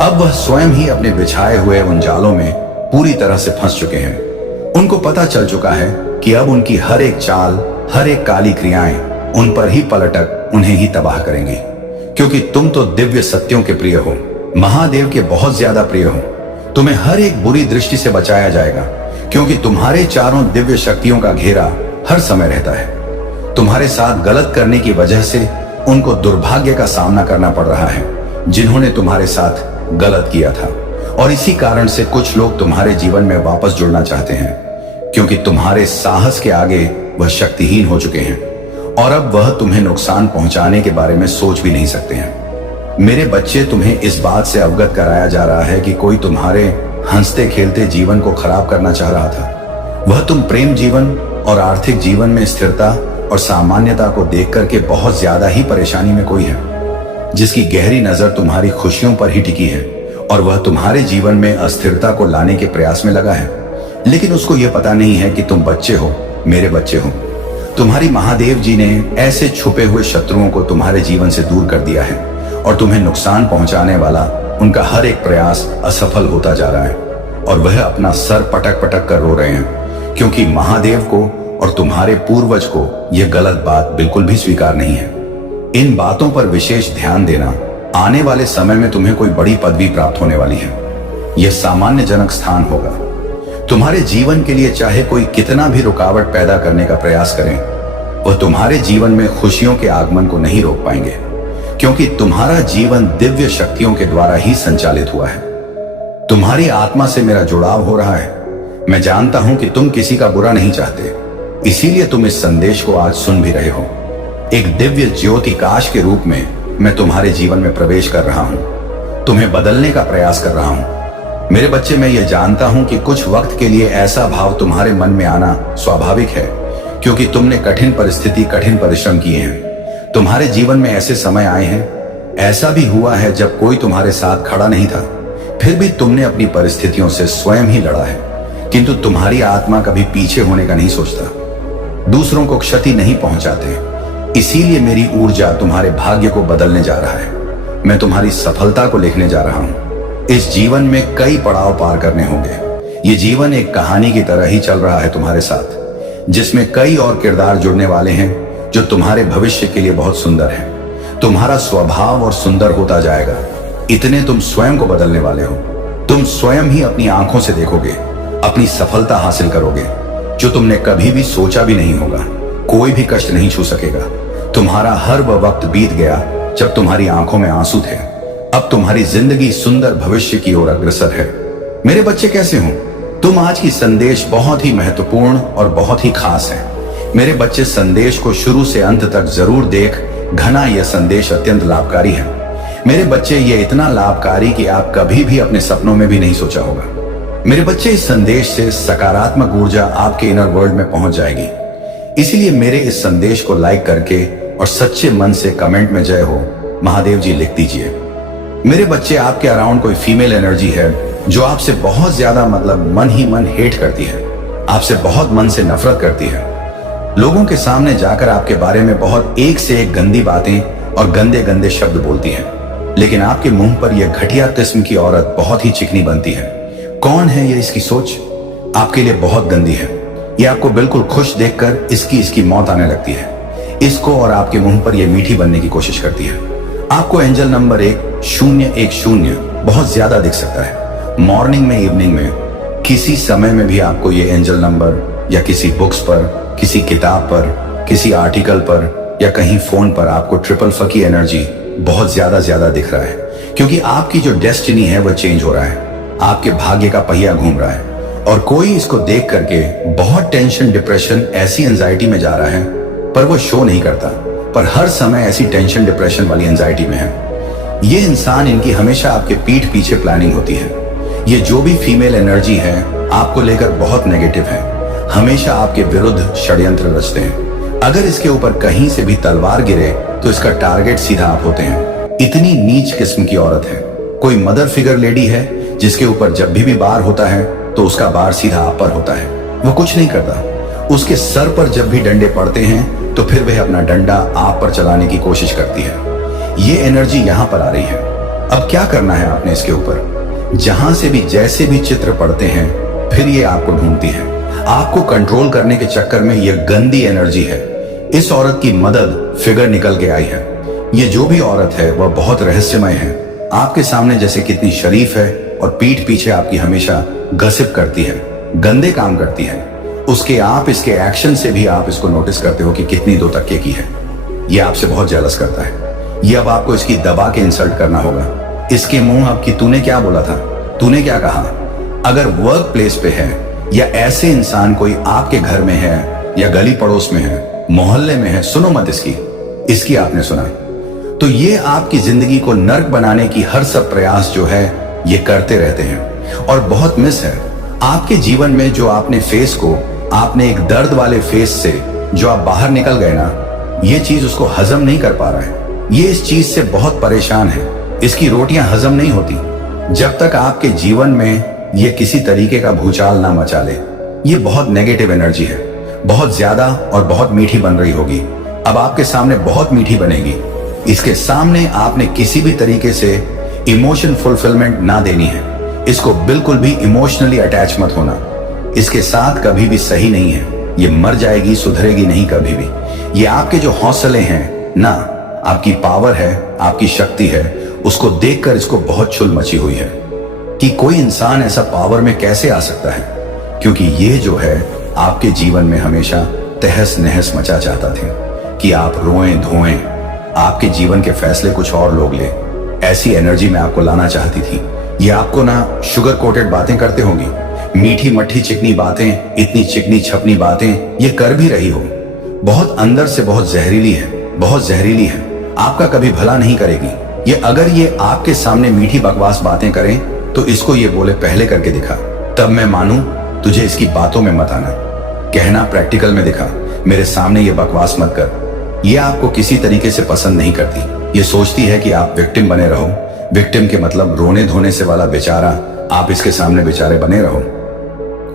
अब वह स्वयं ही अपने बिछाए हुए उन जालों में पूरी तरह से फंस चुके हैं। उनको पता चल चुका है कि अब उनकी हर एक चाल, हर एक काली क्रियाएं उन पर ही पलटक उन्हें ही तबाह करेंगी। क्योंकि तुम तो दिव्य सत्यों के प्रिय हो, महादेव के बहुत ज्यादा प्रिय हो। तुम्हें हर एक बुरी दृष्टि से बचाया जाएगा, क्योंकि तुम्हारे चारों दिव्य शक्तियों का घेरा हर समय रहता है। तुम्हारे साथ गलत करने की वजह से उनको दुर्भाग्य का सामना करना पड़ रहा है, जिन्होंने तुम्हारे साथ गलत किया था। और इसी कारण से कुछ लोग तुम्हारे जीवन में वापस जुड़ना चाहते हैं, क्योंकि तुम्हारे साहस के आगे वह शक्तिहीन हो चुके हैं और अब वह तुम्हें नुकसान पहुंचाने के बारे में सोच भी नहीं सकते हैं। मेरे बच्चे, तुम्हें इस बात से अवगत कराया जा रहा है कि कोई तुम्हारे हंसते खेलते जीवन को खराब करना चाह रहा था। वह तुम प्रेम जीवन और आर्थिक जीवन में स्थिरता और सामान्यता को देख करके बहुत ज्यादा ही परेशानी में कोई है, जिसकी गहरी नजर तुम्हारी खुशियों पर ही टिकी है और वह तुम्हारे जीवन में अस्थिरता को लाने के प्रयास में लगा है। लेकिन उसको यह पता नहीं है कि तुम बच्चे हो, मेरे बच्चे हो। तुम्हारी महादेव जी ने ऐसे छुपे हुए शत्रुओं को तुम्हारे जीवन से दूर कर दिया है और तुम्हें नुकसान पहुंचाने वाला उनका हर एक प्रयास असफल होता जा रहा है और वह अपना सर पटक पटक कर रो रहे हैं, क्योंकि महादेव को और तुम्हारे पूर्वज को यह गलत बात बिल्कुल भी स्वीकार नहीं है। इन बातों पर विशेष ध्यान देना। आने वाले समय में तुम्हें कोई बड़ी पदवी प्राप्त होने वाली है। यह सामान्यजनक स्थान होगा। तुम्हारे जीवन के लिए चाहे कोई कितना भी रुकावट पैदा करने का प्रयास करें, वह तुम्हारे जीवन में खुशियों के आगमन को नहीं रोक पाएंगे, क्योंकि तुम्हारा जीवन दिव्य शक्तियों के द्वारा ही संचालित हुआ है। तुम्हारी आत्मा से मेरा जुड़ाव हो रहा है। मैं जानता हूं कि तुम किसी का बुरा नहीं चाहते, इसीलिए तुम इस संदेश को आज सुन भी रहे हो। एक दिव्य ज्योति काश के रूप में मैं तुम्हारे जीवन में प्रवेश कर रहा हूं, तुम्हें बदलने का प्रयास कर रहा हूं। मेरे बच्चे, मैं ये जानता हूं कि कुछ वक्त के लिए ऐसा भाव तुम्हारे मन में आना स्वाभाविक है, क्योंकि तुमने कठिन परिस्थिति, कठिन परिश्रम किए हैं। तुम्हारे जीवन में ऐसे समय आए हैं, ऐसा भी हुआ है जब कोई तुम्हारे साथ खड़ा नहीं था, फिर भी तुमने अपनी परिस्थितियों से स्वयं ही लड़ा है। किंतु तुम्हारी आत्मा कभी पीछे होने का नहीं सोचता, दूसरों को क्षति नहीं पहुंचाते। इसीलिए मेरी ऊर्जा तुम्हारे भाग्य को बदलने जा रहा है। मैं तुम्हारी सफलता को लिखने जा रहा हूं। इस जीवन में कई पड़ाव पार करने होंगे। ये जीवन एक कहानी की तरह ही चल रहा है तुम्हारे साथ, जिसमें कई और किरदार जुड़ने वाले हैं जो तुम्हारे भविष्य के लिए बहुत सुंदर हैं। तुम्हारा स्वभाव और सुंदर होता जाएगा। इतने तुम स्वयं को बदलने वाले हो। तुम स्वयं ही अपनी आंखों से देखोगे, अपनी सफलता हासिल करोगे, जो तुमने कभी भी सोचा भी नहीं होगा। कोई भी कष्ट नहीं छू सकेगा। तुम्हारा हर वह वक्त बीत गया जब तुम्हारी आंखों में आंसू थे। अब तुम्हारी जिंदगी सुंदर भविष्य की ओर अग्रसर है। मेरे बच्चे, कैसे हो तुम? आज की संदेश बहुत ही महत्वपूर्ण और बहुत ही खास है। मेरे बच्चे, संदेश को शुरू से अंत तक जरूर देख। घना यह संदेश अत्यंत लाभकारी है। मेरे बच्चे, ये इतना लाभकारी कि आप कभी भी अपने सपनों में भी नहीं सोचा होगा। मेरे बच्चे, इस संदेश से सकारात्मक ऊर्जा आपके इनर वर्ल्ड में पहुंच जाएगी। इसीलिए मेरे इस संदेश को लाइक करके और सच्चे मन से कमेंट में जय हो महादेव जी लिख दीजिए। मेरे बच्चे, आपके अराउंड कोई फीमेल एनर्जी है जो आपसे बहुत ज्यादा मन ही मन हेट करती है, आपसे बहुत मन से नफरत करती है। लोगों के सामने जाकर आपके बारे में बहुत एक से एक गंदी बातें और गंदे गंदे शब्द बोलती है, लेकिन आपके मुंह पर यह घटिया किस्म की औरत बहुत ही चिकनी बनती है। कौन है ये? इसकी सोच आपके लिए बहुत गंदी है। ये आपको बिल्कुल खुश देखकर इसकी मौत आने लगती है। इसको और आपके मुंह पर यह मीठी बनने की कोशिश करती है। आपको एंजल नंबर 1010 बहुत ज्यादा दिख सकता है। मॉर्निंग में, इवनिंग में, किसी समय में भी आपको ये एंजल नंबर या किसी बुक्स पर, किसी किताब पर, किसी आर्टिकल पर या कहीं फोन पर आपको ट्रिपल फ की एनर्जी बहुत ज्यादा दिख रहा है, क्योंकि आपकी जो डेस्टिनी है वह चेंज हो रहा है। आपके भाग्य का पहिया घूम रहा है और कोई इसको देख करके बहुत टेंशन, डिप्रेशन, ऐसी एंजाइटी में जा रहा है, पर वो शो नहीं करता, पर हर समय ऐसी टेंशन, डिप्रेशन वाली एंजाइटी में है। ये इंसान, इनकी हमेशा आपके पीठ पीछे प्लानिंग होती है। ये जो भी फीमेल एनर्जी है आपको लेकर बहुत नेगेटिव है, हमेशा आपके विरुद्ध षड्यंत्र रचते हैं। अगर इसके ऊपर कहीं से भी तलवार गिरे तो इसका टारगेट सीधा आप होते हैं। इतनी नीच किस्म की औरत है। कोई मदर फिगर लेडी है जिसके ऊपर जब भी बार होता है तो उसका बार सीधा आप पर होता है। वो कुछ नहीं करता। उसके सर पर जब भी डंडे पड़ते हैं तो फिर वह अपना डंडा आप पर चलाने की कोशिश करती है। ये एनर्जी यहां पर आ रही है। अब क्या करना है आपने इसके ऊपर? जहां से भी जैसे भी चित्र पड़ते हैं फिर ये आपको ढूंढती है। आपको कंट्रोल करने के चक्कर में ये गंदी एनर्जी है। इस औरत की मदद फिगर निकल के आई है। ये जो भी औरत है वह बहुत रहस्यमय है। आपके सामने जैसे कितनी शरीफ है और पीठ पीछे आपकी हमेशा गसिप करती है, गंदे काम करती है। उसके इसके एक्शन से भी आप इसको नोटिस करते हो कि कितनी दो तक्के की है। ये आपसे बहुत जेलस करता है। ये अब आपको इसकी दबा के इंसल्ट करना होगा। इसके मुंह अब कि तूने क्या बोला था, तूने क्या कहा। अगर वर्क प्लेस पे है या ऐसे इंसान कोई आपके घर में है या गली पड़ोस में है, मोहल्ले में है, सुनो मत इसकी आपने सुना तो ये आपकी जिंदगी को नर्क बनाने की हर सब प्रयास जो है ये करते रहते हैं। और बहुत मिस है आपके जीवन में जो आपने फेस को, आपने एक दर्द वाले फेस से जो आप बाहर निकल गए ना, ये चीज उसको हजम नहीं कर पा रहा है। ये इस चीज से बहुत परेशान है। इसकी रोटियां हजम नहीं होती जब तक आपके जीवन में ये किसी तरीके का भूचाल ना मचा ले। ये बहुत नेगेटिव एनर्जी है, बहुत ज्यादा और बहुत मीठी बन रही होगी। अब आपके सामने बहुत मीठी बनेगी। इसके सामने आपने किसी भी तरीके से इमोशन फुलफिलमेंट ना देनी है। इसको बिल्कुल भी इमोशनली अटैच मत होना। इसके साथ कभी भी सही नहीं है। ये मर जाएगी, सुधरेगी नहीं कभी भी। ये आपके जो हौसले हैं ना, आपकी पावर है, आपकी शक्ति है, उसको देखकर इसको बहुत चुल मची हुई है कि कोई इंसान ऐसा पावर में कैसे आ सकता है, क्योंकि ये जो है आपके जीवन में हमेशा तहस नहस मचा चाहता था कि आप रोएं धोएं, आपके जीवन के फैसले कुछ और लोग ले। ऐसी एनर्जी में आपको लाना चाहती थी। ये आपको ना शुगर कोटेड बातें करते होंगी, मीठी मट्ठी चिकनी बातें, इतनी चिकनी छपनी बातें ये कर भी रही हो। बहुत अंदर से बहुत जहरीली है, बहुत जहरीली है। आपका कभी भला नहीं करेगी ये। अगर ये आपके सामने मीठी बकवास बातें करें तो इसको ये बोले पहले करके दिखा, तब मैं मानूं। तुझे इसकी बातों में मत आना, कहना प्रैक्टिकल में दिखा, मेरे सामने ये बकवास मत कर। ये आपको किसी तरीके से पसंद नहीं करती। ये सोचती है कि आप विक्टिम बने रहो। विक्टिम के मतलब रोने धोने से वाला बेचारा, आप इसके सामने बेचारे बने रहो।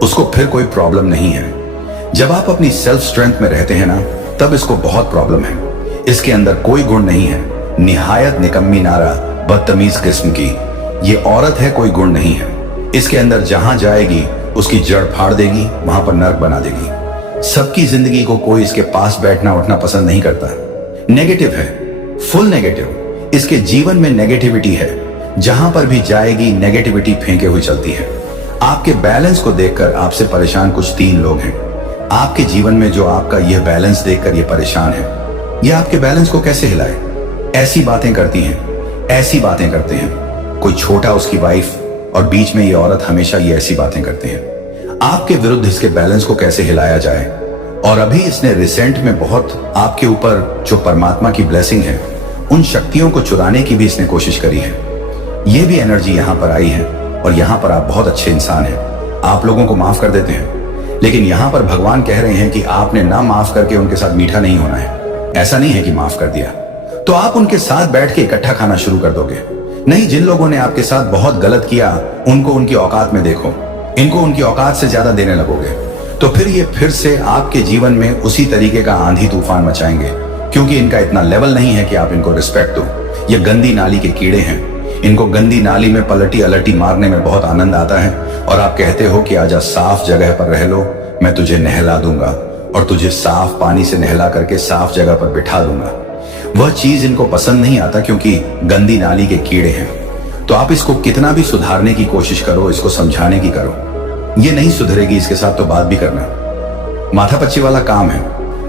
उसको फिर कोई प्रॉब्लम नहीं है। जब आप अपनी सेल्फ स्ट्रेंथ में रहते हैं ना, तब इसको बहुत प्रॉब्लम है। इसके अंदर कोई गुण नहीं है। निहायत निकम्मी नारा, बदतमीज किस्म की ये औरत है, कोई गुण नहीं है। इसके अंदर जहां जाएगी उसकी जड़ फाड़ देगी, वहां पर नर्क बना देगी। सबकी जिंदगी को कोई इसके पास बैठना उठना पसंद नहीं करता। नेगेटिव है, फुल नेगेटिव। इसके जीवन में नेगेटिविटी है। जहां पर भी जाएगी नेगेटिविटी फेंके हुई चलती है। आपके बैलेंस को देखकर आपसे परेशान कुछ 3 लोग हैं आपके जीवन में, जो आपका यह बैलेंस देखकर ये परेशान है। ये आपके बैलेंस को कैसे हिलाए? ऐसी बातें करती हैं, ऐसी बातें करते हैं। कोई छोटा उसकी वाइफ और बीच में ये औरत हमेशा ये ऐसी बातें करते हैं। आपके विरुद्ध इसके बैलेंस को कैसे हिलाया जाए। और अभी इसने रिसेंट में बहुत आपके ऊपर जो परमात्मा की ब्लेसिंग है, उन शक्तियों को चुराने की भी इसने कोशिश करी है। ये भी एनर्जी यहां पर आई है और यहां पर आप बहुत अच्छे इंसान हैं। आप लोगों को माफ कर देते हैं, लेकिन यहां पर भगवान कह रहे हैं कि आपने ना माफ करके उनके साथ मीठा नहीं होना है। ऐसा नहीं है कि माफ कर दिया तो आप उनके साथ बैठ के इकट्ठा खाना शुरू कर दोगे। नहीं, जिन लोगों ने आपके साथ बहुत गलत किया उनको उनकी औकात में देखो, इनको उनकी औकात से ज्यादा देने लगोगे। तो फिर ये फिर से आपके जीवन में उसी तरीके का आंधी तूफान मचाएंगे, क्योंकि इनका इतना लेवल नहीं है कि आप इनको रिस्पेक्ट दो। ये गंदी नाली के कीड़े हैं, इनको गंदी नाली में पलटी अलटी मारने में बहुत आनंद आता है, और आप कहते हो कि आजा साफ जगह पर रह लो, मैं तुझे नहला दूंगा और तुझे साफ पानी से नहला करके साफ जगह पर बिठा दूंगा। वह चीज इनको पसंद नहीं आता, क्योंकि गंदी नाली के कीड़े हैं। तो आप इसको कितना भी सुधारने की कोशिश करो, इसको समझाने की करो, ये नहीं सुधरेगी। इसके साथ तो बात भी करना माथापच्ची वाला काम है।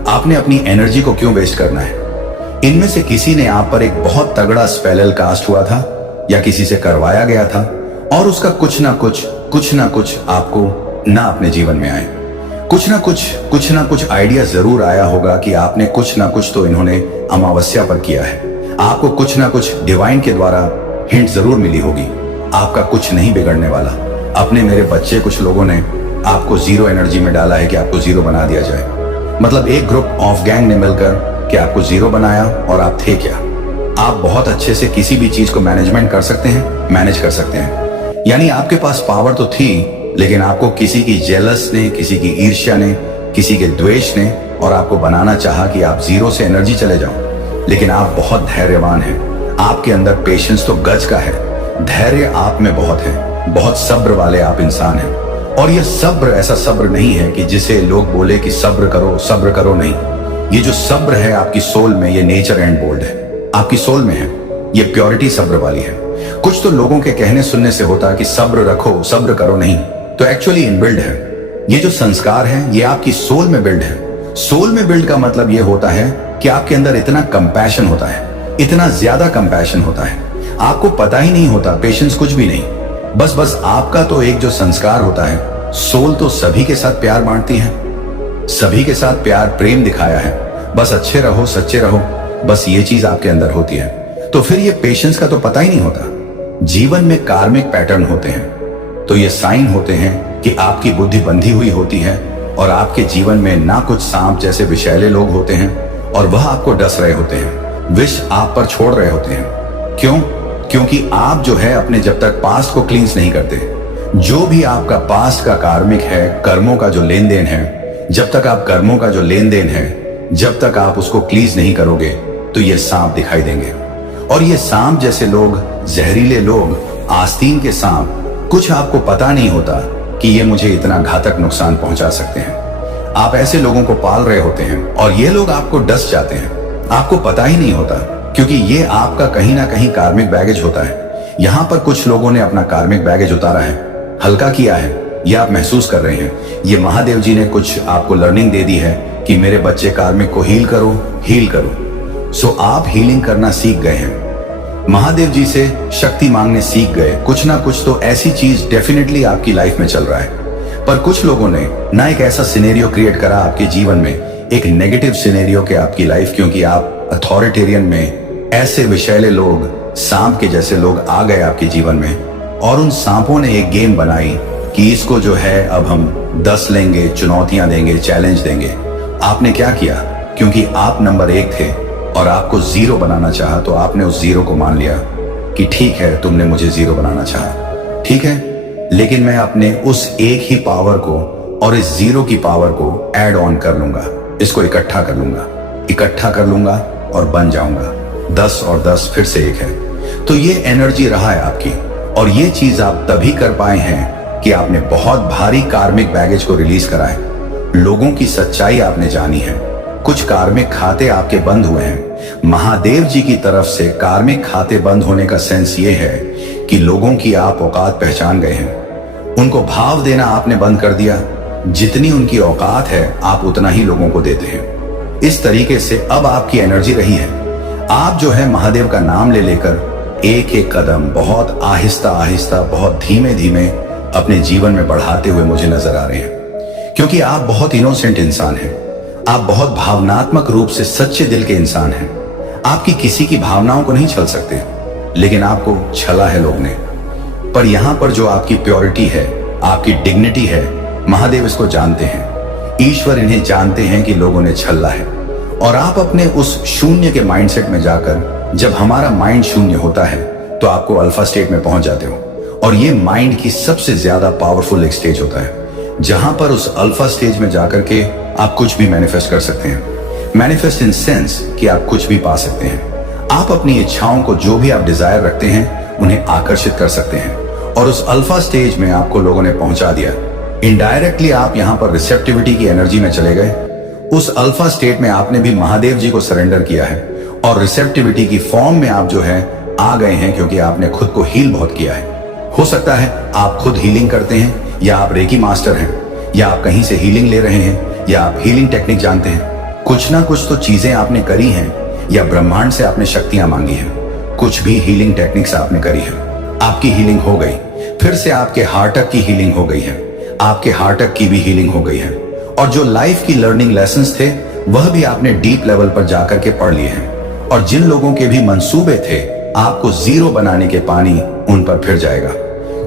आपने अपनी एनर्जी को क्यों वेस्ट करना है? इनमें से किसी ने आप पर एक बहुत तगड़ा स्पेल कास्ट हुआ था, या किसी से करवाया गया था, और उसका कुछ ना कुछ आपको ना अपने जीवन में आए। कुछ ना कुछ आइडिया जरूर आया होगा कि आपने कुछ ना कुछ तो इन्होंने अमावस्या पर किया है। आपको कुछ ना कुछ डिवाइन के द्वारा हिंट जरूर मिली होगी। आपका कुछ नहीं बिगड़ने वाला। अपने मेरे बच्चे कुछ लोगों ने आपको जीरो एनर्जी में डाला है कि आपको जीरो बना दिया जाए। मतलब एक ग्रुप ऑफ गैंग ने मिलकर कि आपको जीरो बनाया, और आप थे क्या? आप बहुत अच्छे से किसी भी चीज को मैनेजमेंट कर सकते हैं, मैनेज कर सकते हैं। यानी आपके पास पावर तो थी, लेकिन आपको किसी की जेलस ने, किसी की ईर्ष्या ने, किसी के द्वेष ने और आपको बनाना चाहा कि आप जीरो से एनर्जी चले जाओ। लेकिन आप बहुत धैर्यवान हैं। आपके अंदर पेशेंस तो गज का है, धैर्य आप में बहुत है। बहुत सब्र वाले आप इंसान हैं। और यह सब्र ऐसा सब्र नहीं है कि जिसे लोग बोले कि सब्र करो नहीं। ये जो सब्र है आपकी सोल में, ये नेचर एंड बोल्ड है, आपकी सोल में है। ये प्योरिटी सब्र वाली है। कुछ तो लोगों के कहने सुनने से होता कि सब्र रखो, सब्र करो नहीं, तो एक्चुअली इनबिल्ड है। ये जो संस्कार है ये आपकी सोल में बिल्ड है। सोल में बिल्ड का मतलब ये होता है कि आपके अंदर इतना कंपैशन होता है, इतना ज्यादा कंपैशन होता है, आपको पता ही नहीं होता पेशेंस कुछ भी नहीं। बस आपका तो एक जो संस्कार होता है, सोल तो सभी के साथ प्यार बांटती है, सभी के साथ प्यार प्रेम दिखाया है। बस अच्छे रहो, सच्चे रहो, बस ये चीज आपके अंदर होती है। तो फिर ये पेशेंस का तो पता ही नहीं होता। जीवन में कार्मिक पैटर्न होते हैं, तो ये साइन होते हैं कि आपकी बुद्धि बंधी हुई होती है, और आपके जीवन में ना कुछ सांप जैसे विषैले लोग होते हैं, और वह आपको डस रहे होते हैं, विष आप पर छोड़ रहे होते हैं। क्यों? क्योंकि आप जो है अपने जब तक पास्ट को क्लींस नहीं करते, जो भी आपका पास्ट का कार्मिक है, कर्मों का जो लेन देन है, जब तक आप कर्मों का जो लेन देन है, जब तक आप उसको क्लींस नहीं करोगे, तो ये सांप दिखाई देंगे। और ये सांप जैसे लोग, जहरीले लोग, आस्तीन के सांप, कुछ आपको पता नहीं होता कि ये मुझे इतना घातक नुकसान पहुंचा सकते हैं। आप ऐसे लोगों को पाल रहे होते हैं, और ये लोग आपको डस जाते हैं, आपको पता ही नहीं होता, क्योंकि ये आपका कहीं ना कहीं कार्मिक बैगेज होता है। यहां पर कुछ लोगों ने अपना कार्मिक बैगेज उतारा है, हल्का किया है, ये आप महसूस कर रहे हैं। ये महादेव जी ने कुछ आपको लर्निंग दे दी है कि मेरे बच्चे कार्मिक को हील करो। सो आप हीलिंग करना सीख गए हैं, महादेव जी से शक्ति मांगने सीख गए। कुछ ना कुछ तो ऐसी चीज डेफिनेटली आपकी लाइफ में चल रहा है। पर कुछ लोगों ने ना एक ऐसा सिनेरियो क्रिएट करा आपके जीवन में, एक नेगेटिव सिनेरियो के आपकी लाइफ, क्योंकि आप अथॉरिटेरियन में ऐसे विषैले लोग, सांप के जैसे लोग आ गए आपके जीवन में, और उन सांपों ने एक गेम बनाई कि इसको जो है अब हम 10 लेंगे, चुनौतियां देंगे, चैलेंज देंगे। आपने क्या किया? क्योंकि आप नंबर 1 थे और आपको जीरो बनाना चाहा, तो आपने उस जीरो को मान लिया कि ठीक है, तुमने मुझे जीरो बनाना चाहा, ठीक है, लेकिन मैं अपने उस एक ही पावर को और इस जीरो की पावर को ऐड ऑन कर लूंगा, इसको इकट्ठा कर लूंगा और बन जाऊंगा। 10 और 10 फिर से 1 है। तो ये एनर्जी रहा है आपकी, और ये चीज आप तभी कर पाए हैं कि आपने बहुत भारी कार्मिक बैगेज को रिलीज करा है। लोगों की सच्चाई आपने जानी है। कुछ कार्मिक खाते आपके बंद हुए हैं। महादेव जी की तरफ से कार्मिक खाते बंद होने का सेंस ये है कि लोगों की आप औकात पहचान गए हैं। उनको भाव देना आपने बंद कर दिया। जितनी उनकी औकात है आप उतना ही लोगों को देते हैं। इस तरीके से अब आपकी एनर्जी रही है। आप जो है महादेव का नाम ले लेकर एक एक कदम बहुत आहिस्ता आहिस्ता, बहुत धीमे धीमे अपने जीवन में बढ़ाते हुए मुझे नजर आ रहे हैं। क्योंकि आप बहुत इनोसेंट इंसान हैं। आप बहुत भावनात्मक रूप से सच्चे दिल के इंसान हैं। आपकी किसी की भावनाओं को नहीं छल सकते, लेकिन आपको छला है लोग ने। पर यहां पर जो आपकी प्योरिटी है, आपकी डिग्निटी है, महादेव इसको जानते हैं। ईश्वर इन्हें जानते हैं कि लोगों ने छला है। और आप अपने उस शून्य के माइंडसेट में जाकर, जब हमारा माइंड शून्य होता है तो आपको अल्फा स्टेट में पहुंच जाते हो। और ये माइंड की सबसे ज्यादा पावरफुल एक स्टेज होता है। जहां पर उस अल्फा स्टेज में जाकर के आप कुछ भी मैनिफेस्ट कर सकते हैं। मैनिफेस्ट इन सेंस कि आप कुछ भी पा सकते हैं। आप अपनी इच्छाओं को, जो भी आप डिजायर रखते हैं, उन्हें आकर्षित कर सकते हैं। और उस अल्फा स्टेज में आपको लोगों ने पहुंचा दिया। इनडायरेक्टली आप यहां पर रिसेप्टिविटी की एनर्जी में चले गए। उस अल्फा स्टेट में आपने भी महादेव जी को सरेंडर किया है और रिसेप्टिविटी की फॉर्म में आप जो है आ गए हैं, क्योंकि आपने खुद को हील बहुत किया है। हो सकता है आप खुद हीलिंग करते हैं, या आप रेकी मास्टर हैं, या आप कहीं से हीलिंग ले रहे हैं, या आप हीलिंग टेक्निक जानते हैं। कुछ ना कुछ तो चीजें आपने करी हैं, या ब्रह्मांड से आपने शक्तियां मांगी हैं। कुछ भी हीलिंग टेक्निक्स आपने करी है। आपकी हीलिंग हो गई। फिर से आपके हार्टक की हीलिंग हो गई है। आपके हार्टक की भी हीलिंग हो गई है। और जो लाइफ की लर्निंग लेसन्स थे, वह भी आपने डीप लेवल पर जाकर के पढ़ लिए हैं। और जिन लोगों के भी मंसूबे थे आपको जीरो बनाने के, पानी उन पर फिर जाएगा।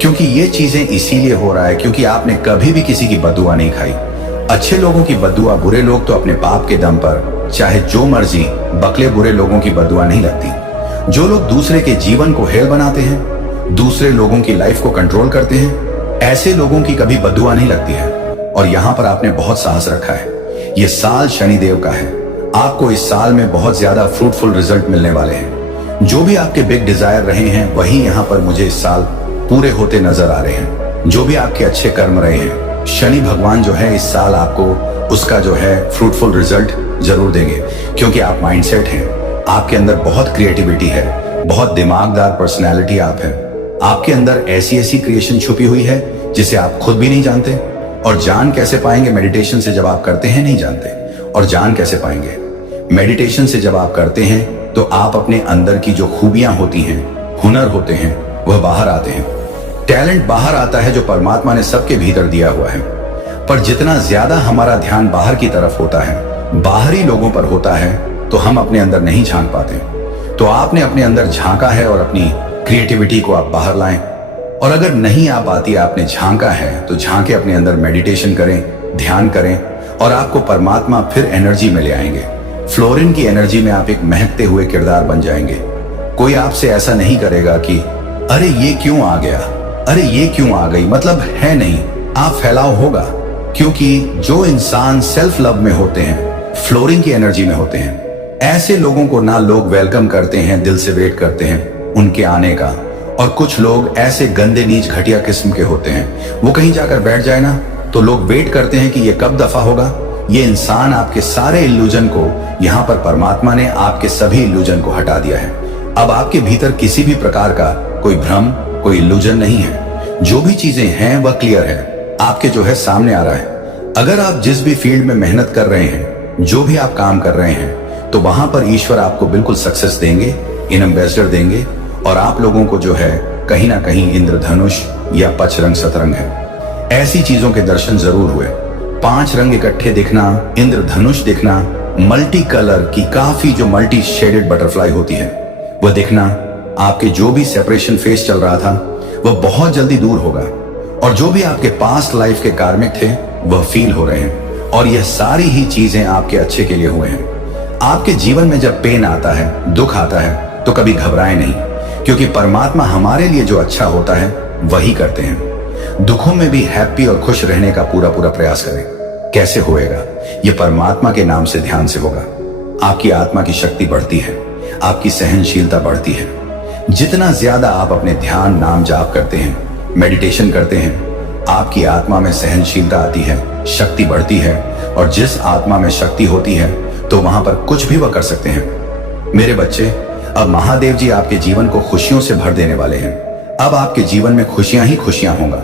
क्योंकि ये चीजें इसीलिए हो रहा है क्योंकि आपने कभी भी किसी की बद्दुआ नहीं खाई। अच्छे लोगों की बद्दुआ, बुरे लोग तो अपने पाप के दम पर चाहे जो मर्जी बकले, बुरे लोगों की बद्दुआ नहीं लगती। जो लोग दूसरे के जीवन को हेल बनाते हैं, दूसरे लोगों की लाइफ को कंट्रोल करते हैं, ऐसे लोगों की कभी बद्दुआ नहीं लगती है। और यहां पर आपने बहुत साहस रखा है। ये साल शनिदेव का है। आपको इस साल में बहुत ज्यादा फ्रूटफुल रिजल्ट मिलने वाले हैं। जो भी आपके बिग डिजायर रहे हैं, वही यहां पर मुझे इस साल पूरे होते नजर आ रहे हैं। जो भी आपके अच्छे कर्म रहे हैं, शनि भगवान जो है इस साल आपको उसका जो है फ्रूटफुल रिजल्ट जरूर देंगे। क्योंकि आप माइंडसेट हैं, आपके अंदर बहुत क्रिएटिविटी है, बहुत दिमागदार पर्सनैलिटी आप है। आपके अंदर ऐसी ऐसी क्रिएशन छुपी हुई है जिसे आप खुद भी नहीं जानते। और जान कैसे पाएंगे? मेडिटेशन से जब आप करते हैं नहीं जानते। और जान कैसे पाएंगे? मेडिटेशन से जब आप करते हैं तो आप अपने अंदर की जो खूबियां होती हैं, हुनर होते हैं, वह बाहर आते हैं। टैलेंट बाहर आता है जो परमात्मा ने सबके भीतर दिया हुआ है। पर जितना ज्यादा हमारा ध्यान बाहर की तरफ होता है, बाहरी लोगों पर होता है, तो हम अपने अंदर नहीं झांक पाते। तो आपने अपने अंदर झांका है और अपनी क्रिएटिविटी को आप बाहर लाएं। और अगर नहीं आ पाती, आपने झांका है, तो झांके अपने अंदर मेडिटेशन करें, ध्यान करें, और आपको परमात्मा फिर एनर्जी में ले आएंगे। फ्लोरिन की एनर्जी में आप एक महकते हुए किरदार बन जाएंगे। कोई आपसे ऐसा नहीं करेगा कि अरे ये क्यों आ गया, अरे ये क्यों आ गई, मतलब है नहीं। आप फैलाव होगा। क्योंकि जो इंसान सेल्फ लव में होते हैं, फ्लोरिन की एनर्जी में होते हैं, ऐसे लोगों को ना लोग वेलकम करते हैं, दिल से वेट करते हैं उनके आने का। और कुछ लोग ऐसे गंदे नीच घटिया किस्म के होते हैं, वो कहीं जाकर बैठ जाए ना तो लोग वेट करते हैं कि ये कब दफा होगा। ये इंसान आपके सारे इल्यूजन को, यहाँ पर परमात्मा ने आपके सभी इल्यूजन को हटा दिया है। अब आपके भीतर किसी भी प्रकार का कोई भ्रम, कोई इल्यूजन नहीं है। जो भी चीजें हैं वह क्लियर है, आपके जो है सामने आ रहा है। अगर आप जिस भी फील्ड में मेहनत कर रहे हैं, जो भी आप काम कर रहे हैं, तो वहां पर ईश्वर आपको बिल्कुल सक्सेस देंगे, इन एम्बेसडर देंगे। और आप लोगों को जो है कहीं ना कहीं इंद्रधनुष या पचरंग सतरंग है, ऐसी चीजों के दर्शन जरूर हुए। 5 रंग इकट्ठे दिखना, इंद्रधनुष दिखना, मल्टी कलर की काफी जो मल्टी शेडेड बटरफ्लाई होती है वह दिखना, आपके जो भी सेपरेशन फेस चल रहा था वह बहुत जल्दी दूर होगा। और जो भी आपके पास्ट लाइफ के कार्मिक थे वह फील हो रहे हैं। और यह सारी ही चीजें आपके अच्छे के लिए हुए हैं। आपके जीवन में जब पेन आता है, दुख आता है, तो कभी घबराएं नहीं, क्योंकि परमात्मा हमारे लिए जो अच्छा होता है वही करते हैं। दुखों में भी हैप्पी और खुश रहने का पूरा पूरा प्रयास करें। कैसे होएगा? ये परमात्मा के नाम से, ध्यान से होगा। आपकी आत्मा की शक्ति बढ़ती है, आपकी सहनशीलता बढ़ती है। जितना ज्यादा आप अपने ध्यान, नाम जाप करते हैं, मेडिटेशन करते हैं, आपकी आत्मा में सहनशीलता आती है, शक्ति बढ़ती है। और जिस आत्मा में शक्ति होती है तो वहां पर कुछ भी वह कर सकते हैं। मेरे बच्चे, अब महादेव जी आपके जीवन को खुशियों से भर देने वाले हैं। अब आपके जीवन में खुशियां ही खुशियां होंगा।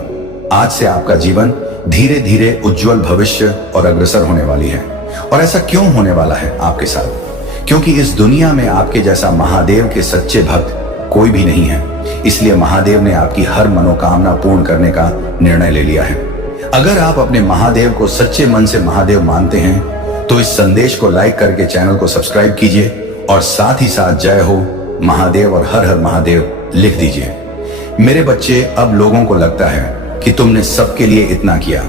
आज से आपका जीवन धीरे धीरे उज्जवल भविष्य और अग्रसर होने वाली है। और ऐसा क्यों होने वाला है आपके साथ? क्योंकि इस दुनिया में आपके जैसा महादेव के सच्चे भक्त कोई भी नहीं है। इसलिए महादेव ने आपकी हर मनोकामना पूर्ण करने का निर्णय ले लिया है। अगर आप अपने महादेव को सच्चे मन से महादेव मानते हैं तो इस संदेश को लाइक करके चैनल को सब्सक्राइब कीजिए और साथ ही साथ जय हो महादेव और हर हर महादेव लिख दीजिए। मेरे बच्चे, अब लोगों को लगता है कि तुमने सबके लिए इतना किया,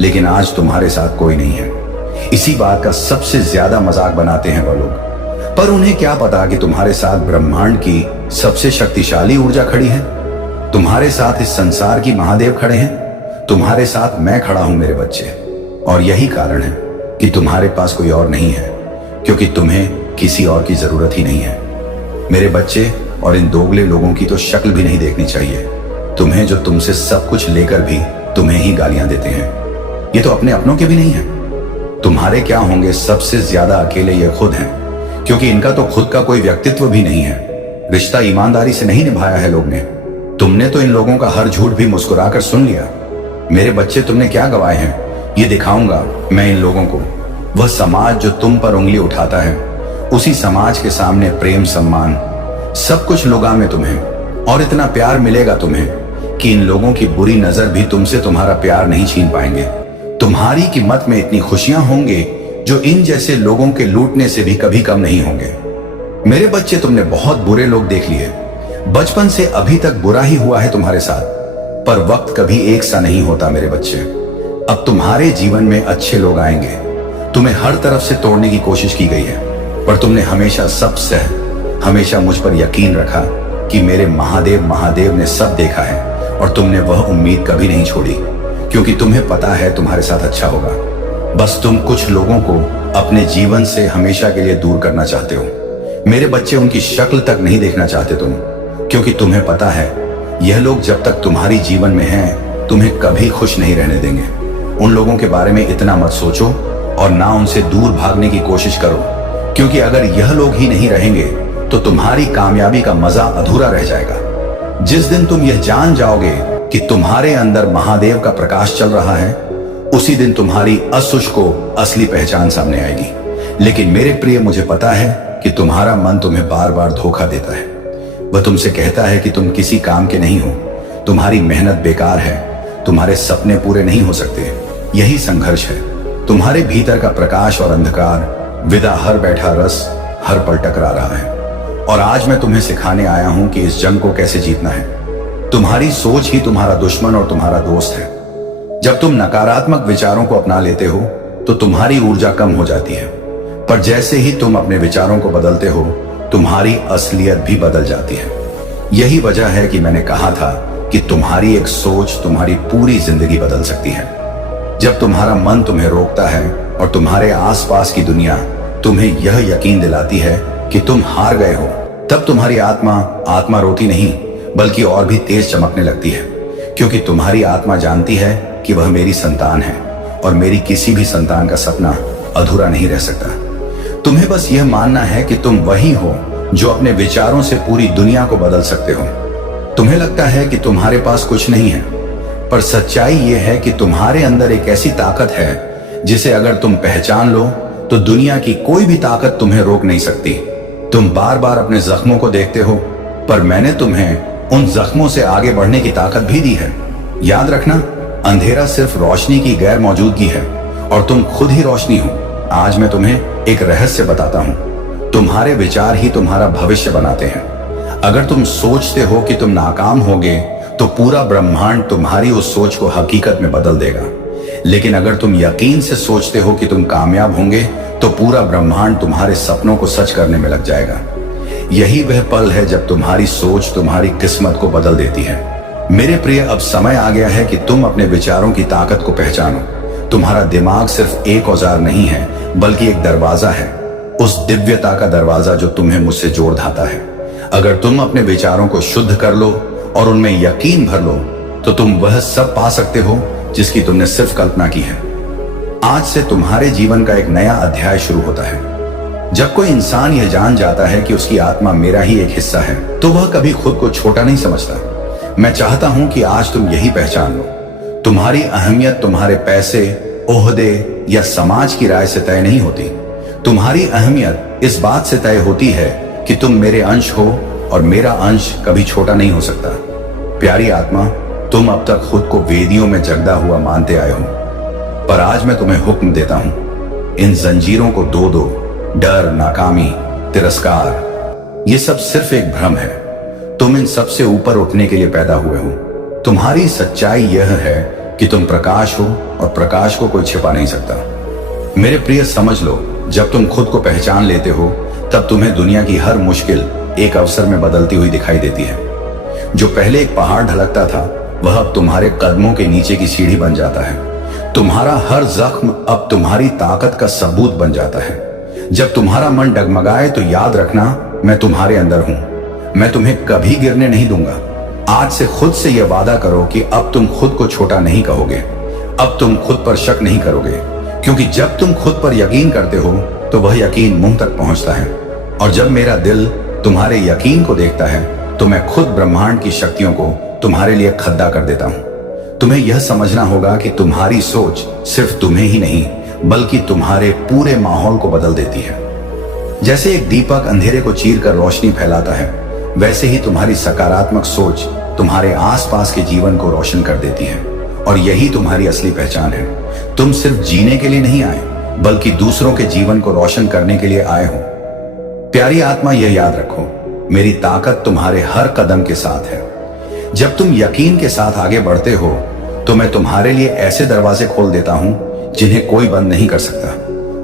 लेकिन आज तुम्हारे साथ कोई नहीं है। इसी बात का सबसे ज्यादा मजाक बनाते हैं वह लोग। पर उन्हें क्या पता कि तुम्हारे साथ ब्रह्मांड की सबसे शक्तिशाली ऊर्जा खड़ी है। तुम्हारे साथ इस संसार की महादेव खड़े हैं। तुम्हारे साथ मैं खड़ा हूं मेरे बच्चे, और यही कारण है कि तुम्हारे पास कोई और नहीं है, क्योंकि तुम्हें किसी और की जरूरत ही नहीं है। मेरे बच्चे, और इन दोगले लोगों की तो शक्ल भी नहीं देखनी चाहिए, तुम्हें जो तुमसे सब कुछ लेकर भी तुम्हें ही गालियां देते हैं। ये तो अपने अपनों के भी नहीं है। तुम्हारे क्या होंगे, सबसे ज्यादा अकेले ये खुद हैं, क्योंकि इनका तो खुद का कोई व्यक्तित्व भी नहीं है। रिश्ता ईमानदारी से नहीं निभाया है लोग ने। तुमने तो इन लोगों का हर झूठ भी मुस्कुराकर सुन लिया। मेरे बच्चे, तुमने क्या गवाए हैं, ये दिखाऊंगा मैं इन लोगों को। वह समाज जो तुम पर उंगली उठाता है, उसी समाज के सामने प्रेम, सम्मान, सब कुछ लुगा में तुम्हें, और इतना प्यार मिलेगा तुम्हें कि इन लोगों की बुरी नजर भी तुमसे तुम्हारा प्यार नहीं छीन पाएंगे। तुम्हारी कीमत में इतनी खुशियां होंगे जो इन जैसे लोगों के लूटने से भी कभी कम नहीं होंगे। मेरे बच्चे, तुमने बहुत बुरे लोग देख लिए। बचपन से अभी तक बुरा ही हुआ है तुम्हारे साथ, पर वक्त कभी एक सा नहीं होता मेरे बच्चे। अब तुम्हारे जीवन में अच्छे लोग आएंगे। तुम्हें हर तरफ से तोड़ने की कोशिश की गई है, पर तुमने हमेशा सब सह, हमेशा मुझ पर यकीन रखा कि मेरे महादेव ने सब देखा है, और तुमने वह उम्मीद कभी नहीं छोड़ी, क्योंकि तुम्हें पता है तुम्हारे साथ अच्छा होगा। बस तुम कुछ लोगों को अपने जीवन से हमेशा के लिए दूर करना चाहते हो। मेरे बच्चे, उनकी शक्ल तक नहीं देखना चाहते तुम, क्योंकि तुम्हें पता है यह लोग जब तक तुम्हारी जीवन में हैं तुम्हें कभी खुश नहीं रहने देंगे। उन लोगों के बारे में इतना मत सोचो, और ना उनसे दूर भागने की कोशिश करो, क्योंकि अगर यह लोग ही नहीं रहेंगे तो तुम्हारी कामयाबी का मजा अधूरा रह जाएगा। जिस दिन तुम यह जान जाओगे कि तुम्हारे अंदर महादेव का प्रकाश चल रहा है, उसी दिन तुम्हारी असुश को असली पहचान सामने आएगी। लेकिन मेरे प्रिय, मुझे पता है कि तुम्हारा मन तुम्हें बार बार धोखा देता है। वह तुमसे कहता है कि तुम किसी काम के नहीं हो, तुम्हारी मेहनत बेकार है, तुम्हारे सपने पूरे नहीं हो सकते। यही संघर्ष है। तुम्हारे भीतर का प्रकाश और अंधकार, विदा हर बैठा रस, हर पल टकरा रहा है। और आज मैं तुम्हें सिखाने आया हूं कि इस जंग को कैसे जीतना है। तुम्हारी सोच ही तुम्हारा दुश्मन और तुम्हारा दोस्त है। जब तुम नकारात्मक विचारों को अपना लेते हो तो तुम्हारी ऊर्जा कम हो जाती है, पर जैसे ही तुम अपने विचारों को बदलते हो, तुम्हारी असलियत भी बदल जाती है। यही वजह है कि मैंने कहा था कि तुम्हारी एक सोच तुम्हारी पूरी जिंदगी बदल सकती है। जब तुम्हारा मन तुम्हें रोकता है और तुम्हारे आसपास की दुनिया तुम्हें यह यकीन दिलाती है कि तुम हार गए हो, तब तुम्हारी आत्मा रोती नहीं, बल्कि और भी तेज चमकने लगती है, क्योंकि तुम्हारी आत्मा जानती है कि वह मेरी संतान है, और मेरी किसी भी संतान का सपना अधूरा नहीं रह सकता। तुम्हें बस यह मानना है कि तुम वही हो जो अपने विचारों से पूरी दुनिया को बदल सकते हो। तुम्हें लगता है कि तुम्हारे पास कुछ नहीं है, पर सच्चाई यह है कि तुम्हारे अंदर एक ऐसी ताकत है जिसे अगर तुम पहचान लो तो दुनिया की कोई भी ताकत तुम्हें रोक नहीं सकती। तुम बार बार अपने जख्मों को देखते हो, पर मैंने तुम्हें उन जख्मों से आगे बढ़ने की ताकत भी दी है। याद रखना, अंधेरा सिर्फ रोशनी की गैर मौजूदगी है, और तुम खुद ही रोशनी हो। आज मैं तुम्हें एक रहस्य बताता हूं। तुम्हारे विचार ही तुम्हारा भविष्य बनाते हैं। अगर तुम सोचते हो कि तुम नाकाम होगे, तो पूरा ब्रह्मांड तुम्हारी उस सोच को हकीकत में बदल देगा। लेकिन अगर तुम यकीन से सोचते हो कि तुम कामयाब होंगे, तो पूरा ब्रह्मांड तुम्हारे सपनों को सच करने में लग जाएगा। यही वह पल है जब तुम्हारी सोच तुम्हारी किस्मत को बदल देती है। मेरे प्रिय, अब समय आ गया है कि तुम अपने विचारों की ताकत को पहचानो। तुम्हारा दिमाग सिर्फ एक औजार नहीं है, बल्कि एक दरवाजा है, उस दिव्यता का दरवाजा जो तुम्हें मुझसे जोड़ धाता है। अगर तुम अपने विचारों को शुद्ध कर लो और उनमें यकीन भर लो, तो तुम वह सब पा सकते हो जिसकी तुमने सिर्फ कल्पना की है। आज से तुम्हारे जीवन का एक नया अध्याय शुरू होता है। जब कोई इंसान यह जान जाता है कि उसकी आत्मा मेरा ही एक हिस्सा है, तो वह कभी खुद को छोटा नहीं समझता। मैं चाहता हूं कि आज तुम यही पहचान लो, तुम्हारी अहमियत तुम्हारे पैसे, ओहदे या समाज की राय से तय नहीं होती। तुम्हारी अहमियत इस बात से तय होती है कि तुम मेरे अंश हो, और मेरा अंश कभी छोटा नहीं हो सकता। प्यारी आत्मा, तुम अब तक खुद को वेदियों में जगदा हुआ मानते आए हो, पर आज मैं तुम्हें हुक्म देता हूं, इन जंजीरों को दो दो। डर, नाकामी, तिरस्कार, ये सब सिर्फ एक भ्रम है। तुम इन सब से ऊपर उठने के लिए पैदा हुए हो। तुम्हारी सच्चाई यह है कि तुम प्रकाश हो, और प्रकाश को कोई छिपा नहीं सकता। मेरे प्रिय, समझ लो, जब तुम खुद को पहचान लेते हो, तब तुम्हें दुनिया की हर मुश्किल एक अवसर में बदलती हुई दिखाई देती है। जो पहले एक पहाड़ ढलकता था, वह अब तुम्हारे कदमों के नीचे की सीढ़ी बन जाता है। तुम्हारा हर जख्म अब तुम्हारी ताकत का सबूत बन जाता है। जब तुम्हारा मन डगमगाए तो याद रखना, मैं तुम्हारे अंदर हूं। मैं तुम्हें कभी गिरने नहीं दूंगा। आज से खुद से यह वादा करो कि अब तुम खुद को छोटा नहीं कहोगे। अब तुम खुद पर शक नहीं करोगे, क्योंकि जब तुम खुद पर यकीन करते हो तो वह यकीन मुंह तक पहुंचता है। और जब मेरा दिल तुम्हारे यकीन को देखता है तो मैं खुद ब्रह्मांड की शक्तियों को तुम्हारे लिए खद्दा कर देता हूं। तुम्हें यह समझना होगा कि तुम्हारी सोच सिर्फ तुम्हें ही नहीं बल्कि तुम्हारे पूरे माहौल को बदल देती है। जैसे एक दीपक अंधेरे को चीर कर रोशनी फैलाता है, वैसे ही तुम्हारी सकारात्मक सोच तुम्हारे आसपास के जीवन को रोशन कर देती है। और यही तुम्हारी असली पहचान है। तुम सिर्फ जीने के लिए नहीं आए, बल्कि दूसरों के जीवन को रोशन करने के लिए आए हो। प्यारी आत्मा, यह याद रखो, मेरी ताकत तुम्हारे हर कदम के साथ है। जब तुम यकीन के साथ आगे बढ़ते हो तो मैं तुम्हारे लिए ऐसे दरवाजे खोल देता हूं जिन्हें कोई बंद नहीं कर सकता।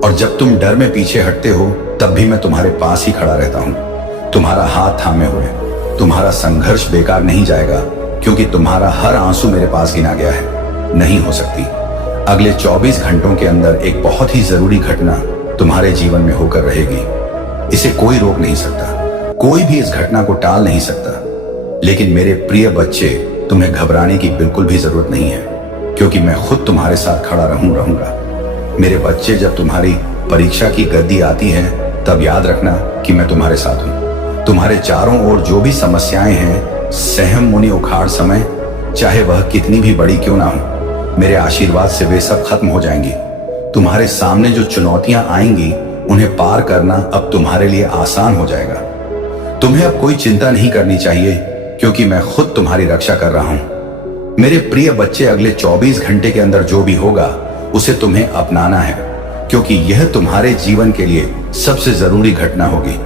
और जब तुम डर में पीछे हटते हो तब भी मैं तुम्हारे पास ही खड़ा रहता हूं, तुम्हारा हाथ थामे हुए। तुम्हारा संघर्ष बेकार नहीं जाएगा, क्योंकि तुम्हारा हर आंसू मेरे पास गिना गया है। नहीं हो सकती। अगले 24 घंटों के अंदर एक बहुत ही जरूरी घटना तुम्हारे जीवन में होकर रहेगी। इसे कोई रोक नहीं सकता, कोई भी इस घटना को टाल नहीं सकता। लेकिन मेरे प्रिय बच्चे, तुम्हें घबराने की बिल्कुल भी जरूरत नहीं है, क्योंकि मैं खुद तुम्हारे साथ खड़ा रहूंगा। मेरे बच्चे, जब तुम्हारी परीक्षा की गद्दी आती है तब याद रखना कि मैं तुम्हारे साथ हूं। तुम्हारे चारों ओर जो भी समस्याएं हैं, सहम मुनि उखाड़ समय, चाहे वह कितनी भी बड़ी क्यों ना हो, मेरे आशीर्वाद से वे सब खत्म हो जाएंगी। तुम्हारे सामने जो चुनौतियां आएंगी उन्हें पार करना अब तुम्हारे लिए आसान हो जाएगा। तुम्हें अब कोई चिंता नहीं करनी चाहिए, क्योंकि मैं खुद तुम्हारी रक्षा कर रहा हूं। मेरे प्रिय बच्चे, अगले 24 घंटे के अंदर जो भी होगा उसे तुम्हें अपनाना है, क्योंकि यह तुम्हारे जीवन के लिए सबसे जरूरी घटना होगी।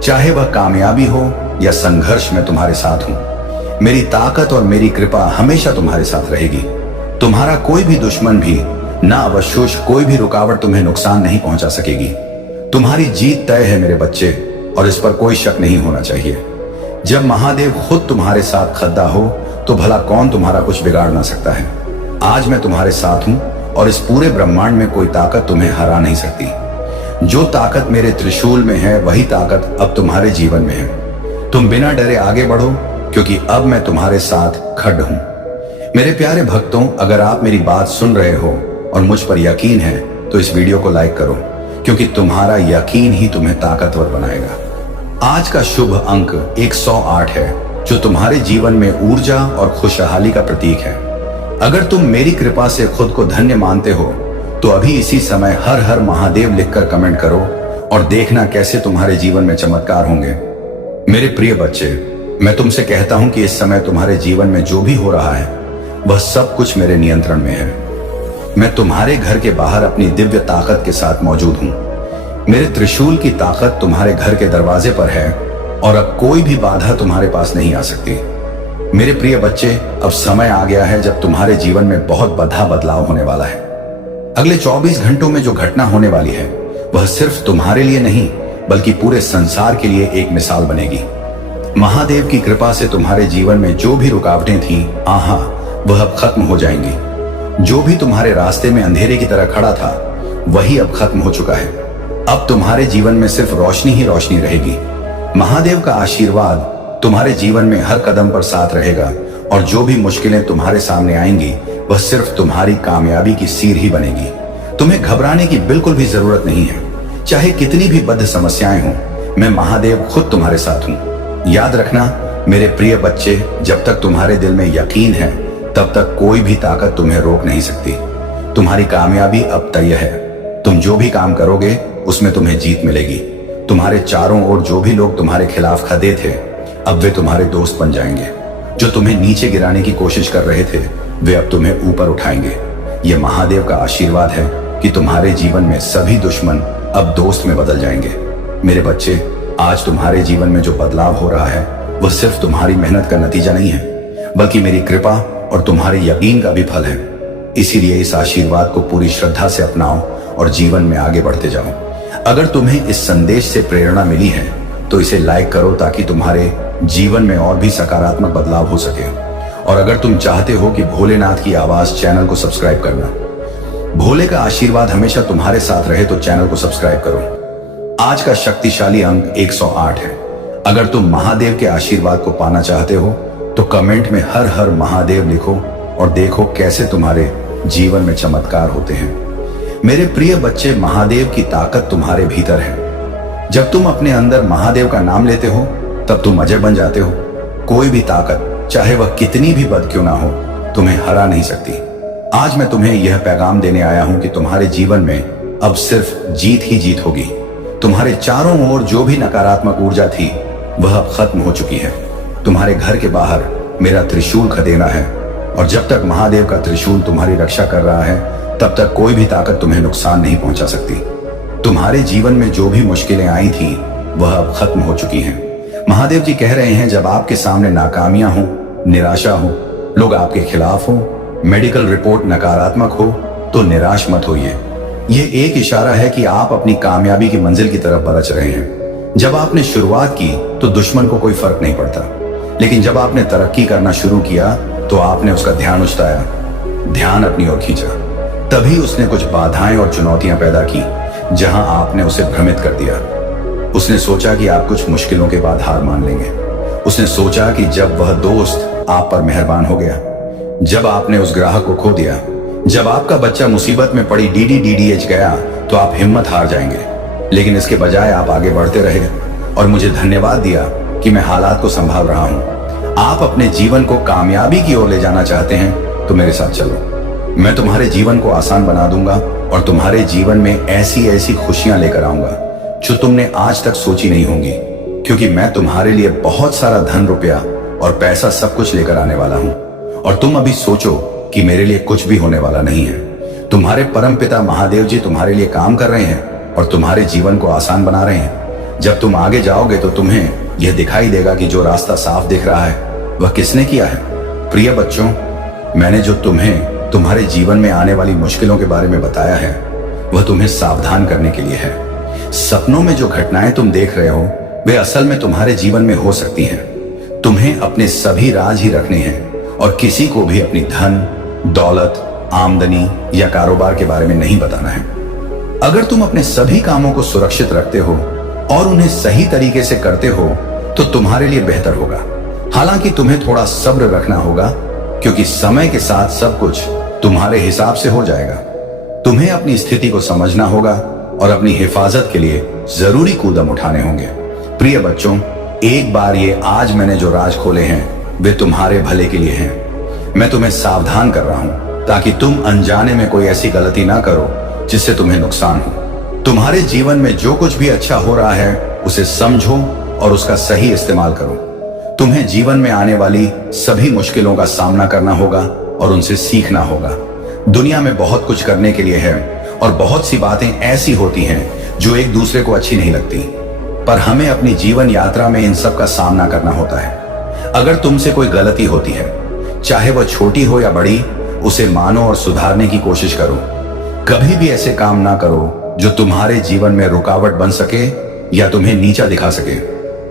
चाहे वह कामयाबी हो या संघर्ष, मैं तुम्हारे साथ हूं। मेरी ताकत और मेरी कृपा हमेशा तुम्हारे साथ रहेगी। तुम्हारा कोई भी दुश्मन भी, ना अवशोष कोई भी रुकावट तुम्हें नुकसान नहीं पहुंचा सकेगी। तुम्हारी जीत तय है मेरे बच्चे, और इस पर कोई शक नहीं होना चाहिए। जब महादेव खुद तुम्हारे साथ खड़ा हो तो भला कौन तुम्हारा कुछ बिगाड़ ना सकता है। आज मैं तुम्हारे साथ हूं और इस पूरे ब्रह्मांड में कोई ताकत तुम्हें हरा नहीं सकती। जो ताकत मेरे त्रिशूल में है वही ताकत अब तुम्हारे जीवन में है। तुम बिना डरे आगे बढ़ो, क्योंकि अब मैं तुम्हारे साथ खड़ा हूं। मेरे प्यारे भक्तों, अगर आप मेरी बात सुन रहे हो और मुझ पर यकीन है तो इस वीडियो को लाइक करो, क्योंकि तुम्हारा यकीन ही तुम्हें ताकतवर बनाएगा। आज का शुभ अंक 108 है, जो तुम्हारे जीवन में ऊर्जा और खुशहाली का प्रतीक है। अगर तुम मेरी कृपा से खुद को धन्य मानते हो तो अभी इसी समय हर हर महादेव लिखकर कमेंट करो और देखना कैसे तुम्हारे जीवन में चमत्कार होंगे। मेरे प्रिय बच्चे, मैं तुमसे कहता हूं कि इस समय तुम्हारे जीवन में जो भी हो रहा है वह सब कुछ मेरे नियंत्रण में है। मैं तुम्हारे घर के बाहर अपनी दिव्य ताकत के साथ मौजूद हूं। मेरे त्रिशूल की ताकत तुम्हारे घर के दरवाजे पर है और अब कोई भी बाधा तुम्हारे पास नहीं आ सकती। मेरे प्रिय बच्चे, अब समय आ गया है जब तुम्हारे जीवन में बहुत बड़ा बदलाव होने वाला है। अगले 24 घंटों में जो घटना होने वाली है वह सिर्फ तुम्हारे लिए नहीं बल्कि पूरे संसार के लिए एक मिसाल बनेगी। महादेव की कृपा से तुम्हारे जीवन में जो भी रुकावटें थीं, वह अब खत्म हो जाएंगी। जो भी तुम्हारे रास्ते में अंधेरे की तरह खड़ा था वही अब खत्म हो चुका है। अब तुम्हारे जीवन में सिर्फ रोशनी ही रोशनी रहेगी। महादेव का आशीर्वाद तुम्हारे जीवन में हर कदम पर साथ रहेगा, और जो भी मुश्किलें तुम्हारे सामने आएंगी वह सिर्फ तुम्हारी कामयाबी की सीढ़ी ही बनेगी। तुम्हें घबराने की बिल्कुल भी जरूरत नहीं है। चाहे कितनी भी बद्ध समस्याएं हों, मैं महादेव खुद तुम्हारे साथ हूं। याद रखना मेरे प्रिय बच्चे, जब तक तुम्हारे दिल में यकीन है तब तक कोई भी ताकत तुम्हें रोक नहीं सकती। तुम्हारी कामयाबी अब तय है। तुम जो भी काम करोगे उसमें तुम्हें जीत मिलेगी। तुम्हारे चारों ओर जो भी लोग तुम्हारे खिलाफ खड़े थे अब वे तुम्हारे दोस्त बन जाएंगे। जो तुम्हें नीचे गिराने की कोशिश कर रहे थे वे अब तुम्हें ऊपर उठाएंगे। यह महादेव का आशीर्वाद है कि तुम्हारे जीवन में सभी दुश्मन अब दोस्त में बदल जाएंगे। मेरे बच्चे, आज तुम्हारे जीवन में जो बदलाव हो रहा है वह सिर्फ तुम्हारी मेहनत का नतीजा नहीं है, बल्कि मेरी कृपा और तुम्हारे यकीन का भी फल है। इसीलिए इस आशीर्वाद को पूरी श्रद्धा से अपनाओ और जीवन में आगे बढ़ते जाओ। अगर तुम्हें इस संदेश से प्रेरणा मिली है तो इसे लाइक करो, ताकि तुम्हारे जीवन में और भी सकारात्मक बदलाव हो सके। और अगर तुम चाहते हो कि भोलेनाथ की आवाज चैनल को सब्सक्राइब करना, भोले का आशीर्वाद हमेशा तुम्हारे साथ रहे, तो चैनल को सब्सक्राइब करो। आज का शक्तिशाली अंक 108 है। अगर तुम महादेव के आशीर्वाद को पाना चाहते हो तो कमेंट में हर हर महादेव लिखो और देखो कैसे तुम्हारे जीवन में चमत्कार होते हैं। मेरे प्रिय बच्चे, महादेव की ताकत तुम्हारे भीतर है। जब तुम अपने अंदर महादेव का नाम लेते हो तब तुम अजय बन जाते हो। कोई भी ताकत, चाहे वह कितनी भी बद क्यों ना हो, तुम्हें हरा नहीं सकती। आज मैं तुम्हें यह पैगाम देने आया हूं कि तुम्हारे जीवन में अब सिर्फ जीत ही जीत होगी। तुम्हारे चारों ओर जो भी नकारात्मक ऊर्जा थी वह अब खत्म हो चुकी है। तुम्हारे घर के बाहर मेरा त्रिशूल खदेना है और जब तक महादेव का त्रिशूल तुम्हारी रक्षा कर रहा है तब तक कोई भी ताकत तुम्हें नुकसान नहीं पहुंचा सकती। तुम्हारे जीवन में जो भी मुश्किलें आई थी वह अब खत्म हो चुकी हैं। महादेव जी कह रहे हैं, जब आपके सामने नाकामियां हो, निराशा हो, लोग आपके खिलाफ हो, मेडिकल रिपोर्ट नकारात्मक हो, तो निराश मत होइए। यह एक इशारा है कि आप अपनी कामयाबी की मंजिल की तरफ बरच रहे हैं। जब आपने शुरुआत की तो दुश्मन को कोई फर्क नहीं पड़ता, लेकिन जब आपने तरक्की करना शुरू किया तो आपने उसका ध्यान उचकाया, ध्यान अपनी ओर खींचा। तभी उसने कुछ बाधाएं और चुनौतियां पैदा की जहां आपने उसे भ्रमित कर दिया। उसने सोचा कि आप कुछ मुश्किलों के बाद हार मान लेंगे। उसने सोचा कि जब वह दोस्त आप पर मेहरबान हो गया, जब आपने उस ग्राहक को खो दिया, जब आपका बच्चा मुसीबत में पड़ी DDDDH गया तो आप हिम्मत हार जाएंगे। लेकिन इसके बजाय आप आगे बढ़ते रहे और मुझे धन्यवाद दिया कि मैं हालात को संभाल रहा हूं। आप अपने जीवन को कामयाबी की ओर ले जाना चाहते हैं तो मेरे साथ चलो। मैं तुम्हारे जीवन को आसान बना दूंगा और तुम्हारे जीवन में ऐसी ऐसी खुशियां लेकर आऊंगा जो तुमने आज तक सोची नहीं होंगी, क्योंकि मैं तुम्हारे लिए बहुत सारा धन, रुपया और पैसा सब कुछ लेकर आने वाला हूं। और तुम अभी सोचो कि मेरे लिए कुछ भी होने वाला नहीं है। तुम्हारे परमपिता महादेव जी तुम्हारे लिए काम कर रहे हैं और तुम्हारे जीवन को आसान बना रहे हैं। जब तुम आगे जाओगे तो तुम्हें यह दिखाई देगा कि जो रास्ता साफ दिख रहा है वह किसने किया है। प्रिय बच्चों, मैंने जो तुम्हें तुम्हारे जीवन में आने वाली मुश्किलों के बारे में बताया है वह तुम्हें सावधान करने के लिए है। सपनों में जो घटनाएं तुम देख रहे हो वे असल में तुम्हारे जीवन में हो सकती हैं। तुम्हें अपने सभी राज ही रखने हैं और किसी को भी अपनी धन, दौलत, आमदनी या कारोबार के बारे में नहीं बताना है। अगर तुम अपने सभी कामों को सुरक्षित रखते हो और उन्हें सही तरीके से करते हो तो तुम्हारे लिए बेहतर होगा। हालांकि तुम्हें थोड़ा सब्र रखना होगा, क्योंकि समय के साथ सब कुछ तुम्हारे हिसाब से हो जाएगा। तुम्हें अपनी स्थिति को समझना होगा और अपनी हिफाजत के लिए जरूरी कदम उठाने होंगे। प्रिय बच्चों, एक बार ये आज मैंने जो राज खोले हैं वे तुम्हारे भले के लिए हैं। मैं तुम्हें सावधान कर रहा हूं ताकि तुम अनजाने में कोई ऐसी गलती ना करो जिससे तुम्हें नुकसान हो। तुम्हारे जीवन में जो कुछ भी अच्छा हो रहा है उसे समझो और उसका सही इस्तेमाल करो। तुम्हें जीवन में आने वाली सभी मुश्किलों का सामना करना होगा और उनसे सीखना होगा। दुनिया में बहुत कुछ करने के लिए है और बहुत सी बातें ऐसी होती हैं जो एक दूसरे को अच्छी नहीं लगती, पर हमें अपनी जीवन यात्रा में इन सब का सामना करना होता है। अगर तुमसे कोई गलती होती है, चाहे वह छोटी हो या बड़ी, उसे मानो और सुधारने की कोशिश करो। कभी भी ऐसे काम ना करो जो तुम्हारे जीवन में रुकावट बन सके या तुम्हें नीचा दिखा सके।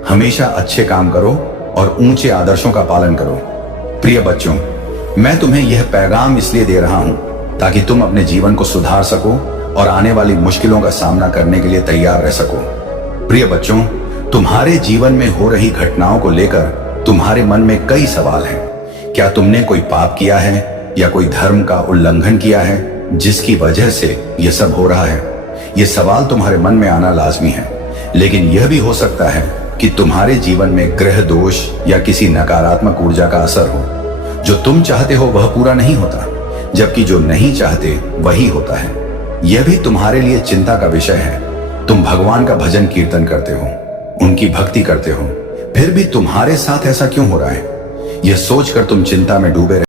हमेशा अच्छे काम करो और ऊंचे आदर्शों का पालन करो। प्रिय बच्चों, मैं तुम्हें यह पैगाम इसलिए दे रहा हूं ताकि तुम अपने जीवन को सुधार सको और आने वाली मुश्किलों का सामना करने के लिए तैयार रह सको। प्रिय बच्चों, तुम्हारे जीवन में हो रही घटनाओं को लेकर तुम्हारे मन में कई सवाल हैं। क्या तुमने कोई पाप किया है या कोई धर्म का उल्लंघन किया है जिसकी वजह से यह सब हो रहा है? ये सवाल तुम्हारे मन में आना लाजमी है, लेकिन यह भी हो सकता है कि तुम्हारे जीवन में ग्रह दोष या किसी नकारात्मक ऊर्जा का असर हो। जो तुम चाहते हो वह पूरा नहीं होता, जबकि जो नहीं चाहते वही होता है। यह भी तुम्हारे लिए चिंता का विषय है। तुम भगवान का भजन कीर्तन करते हो, उनकी भक्ति करते हो, फिर भी तुम्हारे साथ ऐसा क्यों हो रहा है? यह सोचकर तुम चिंता में डूबे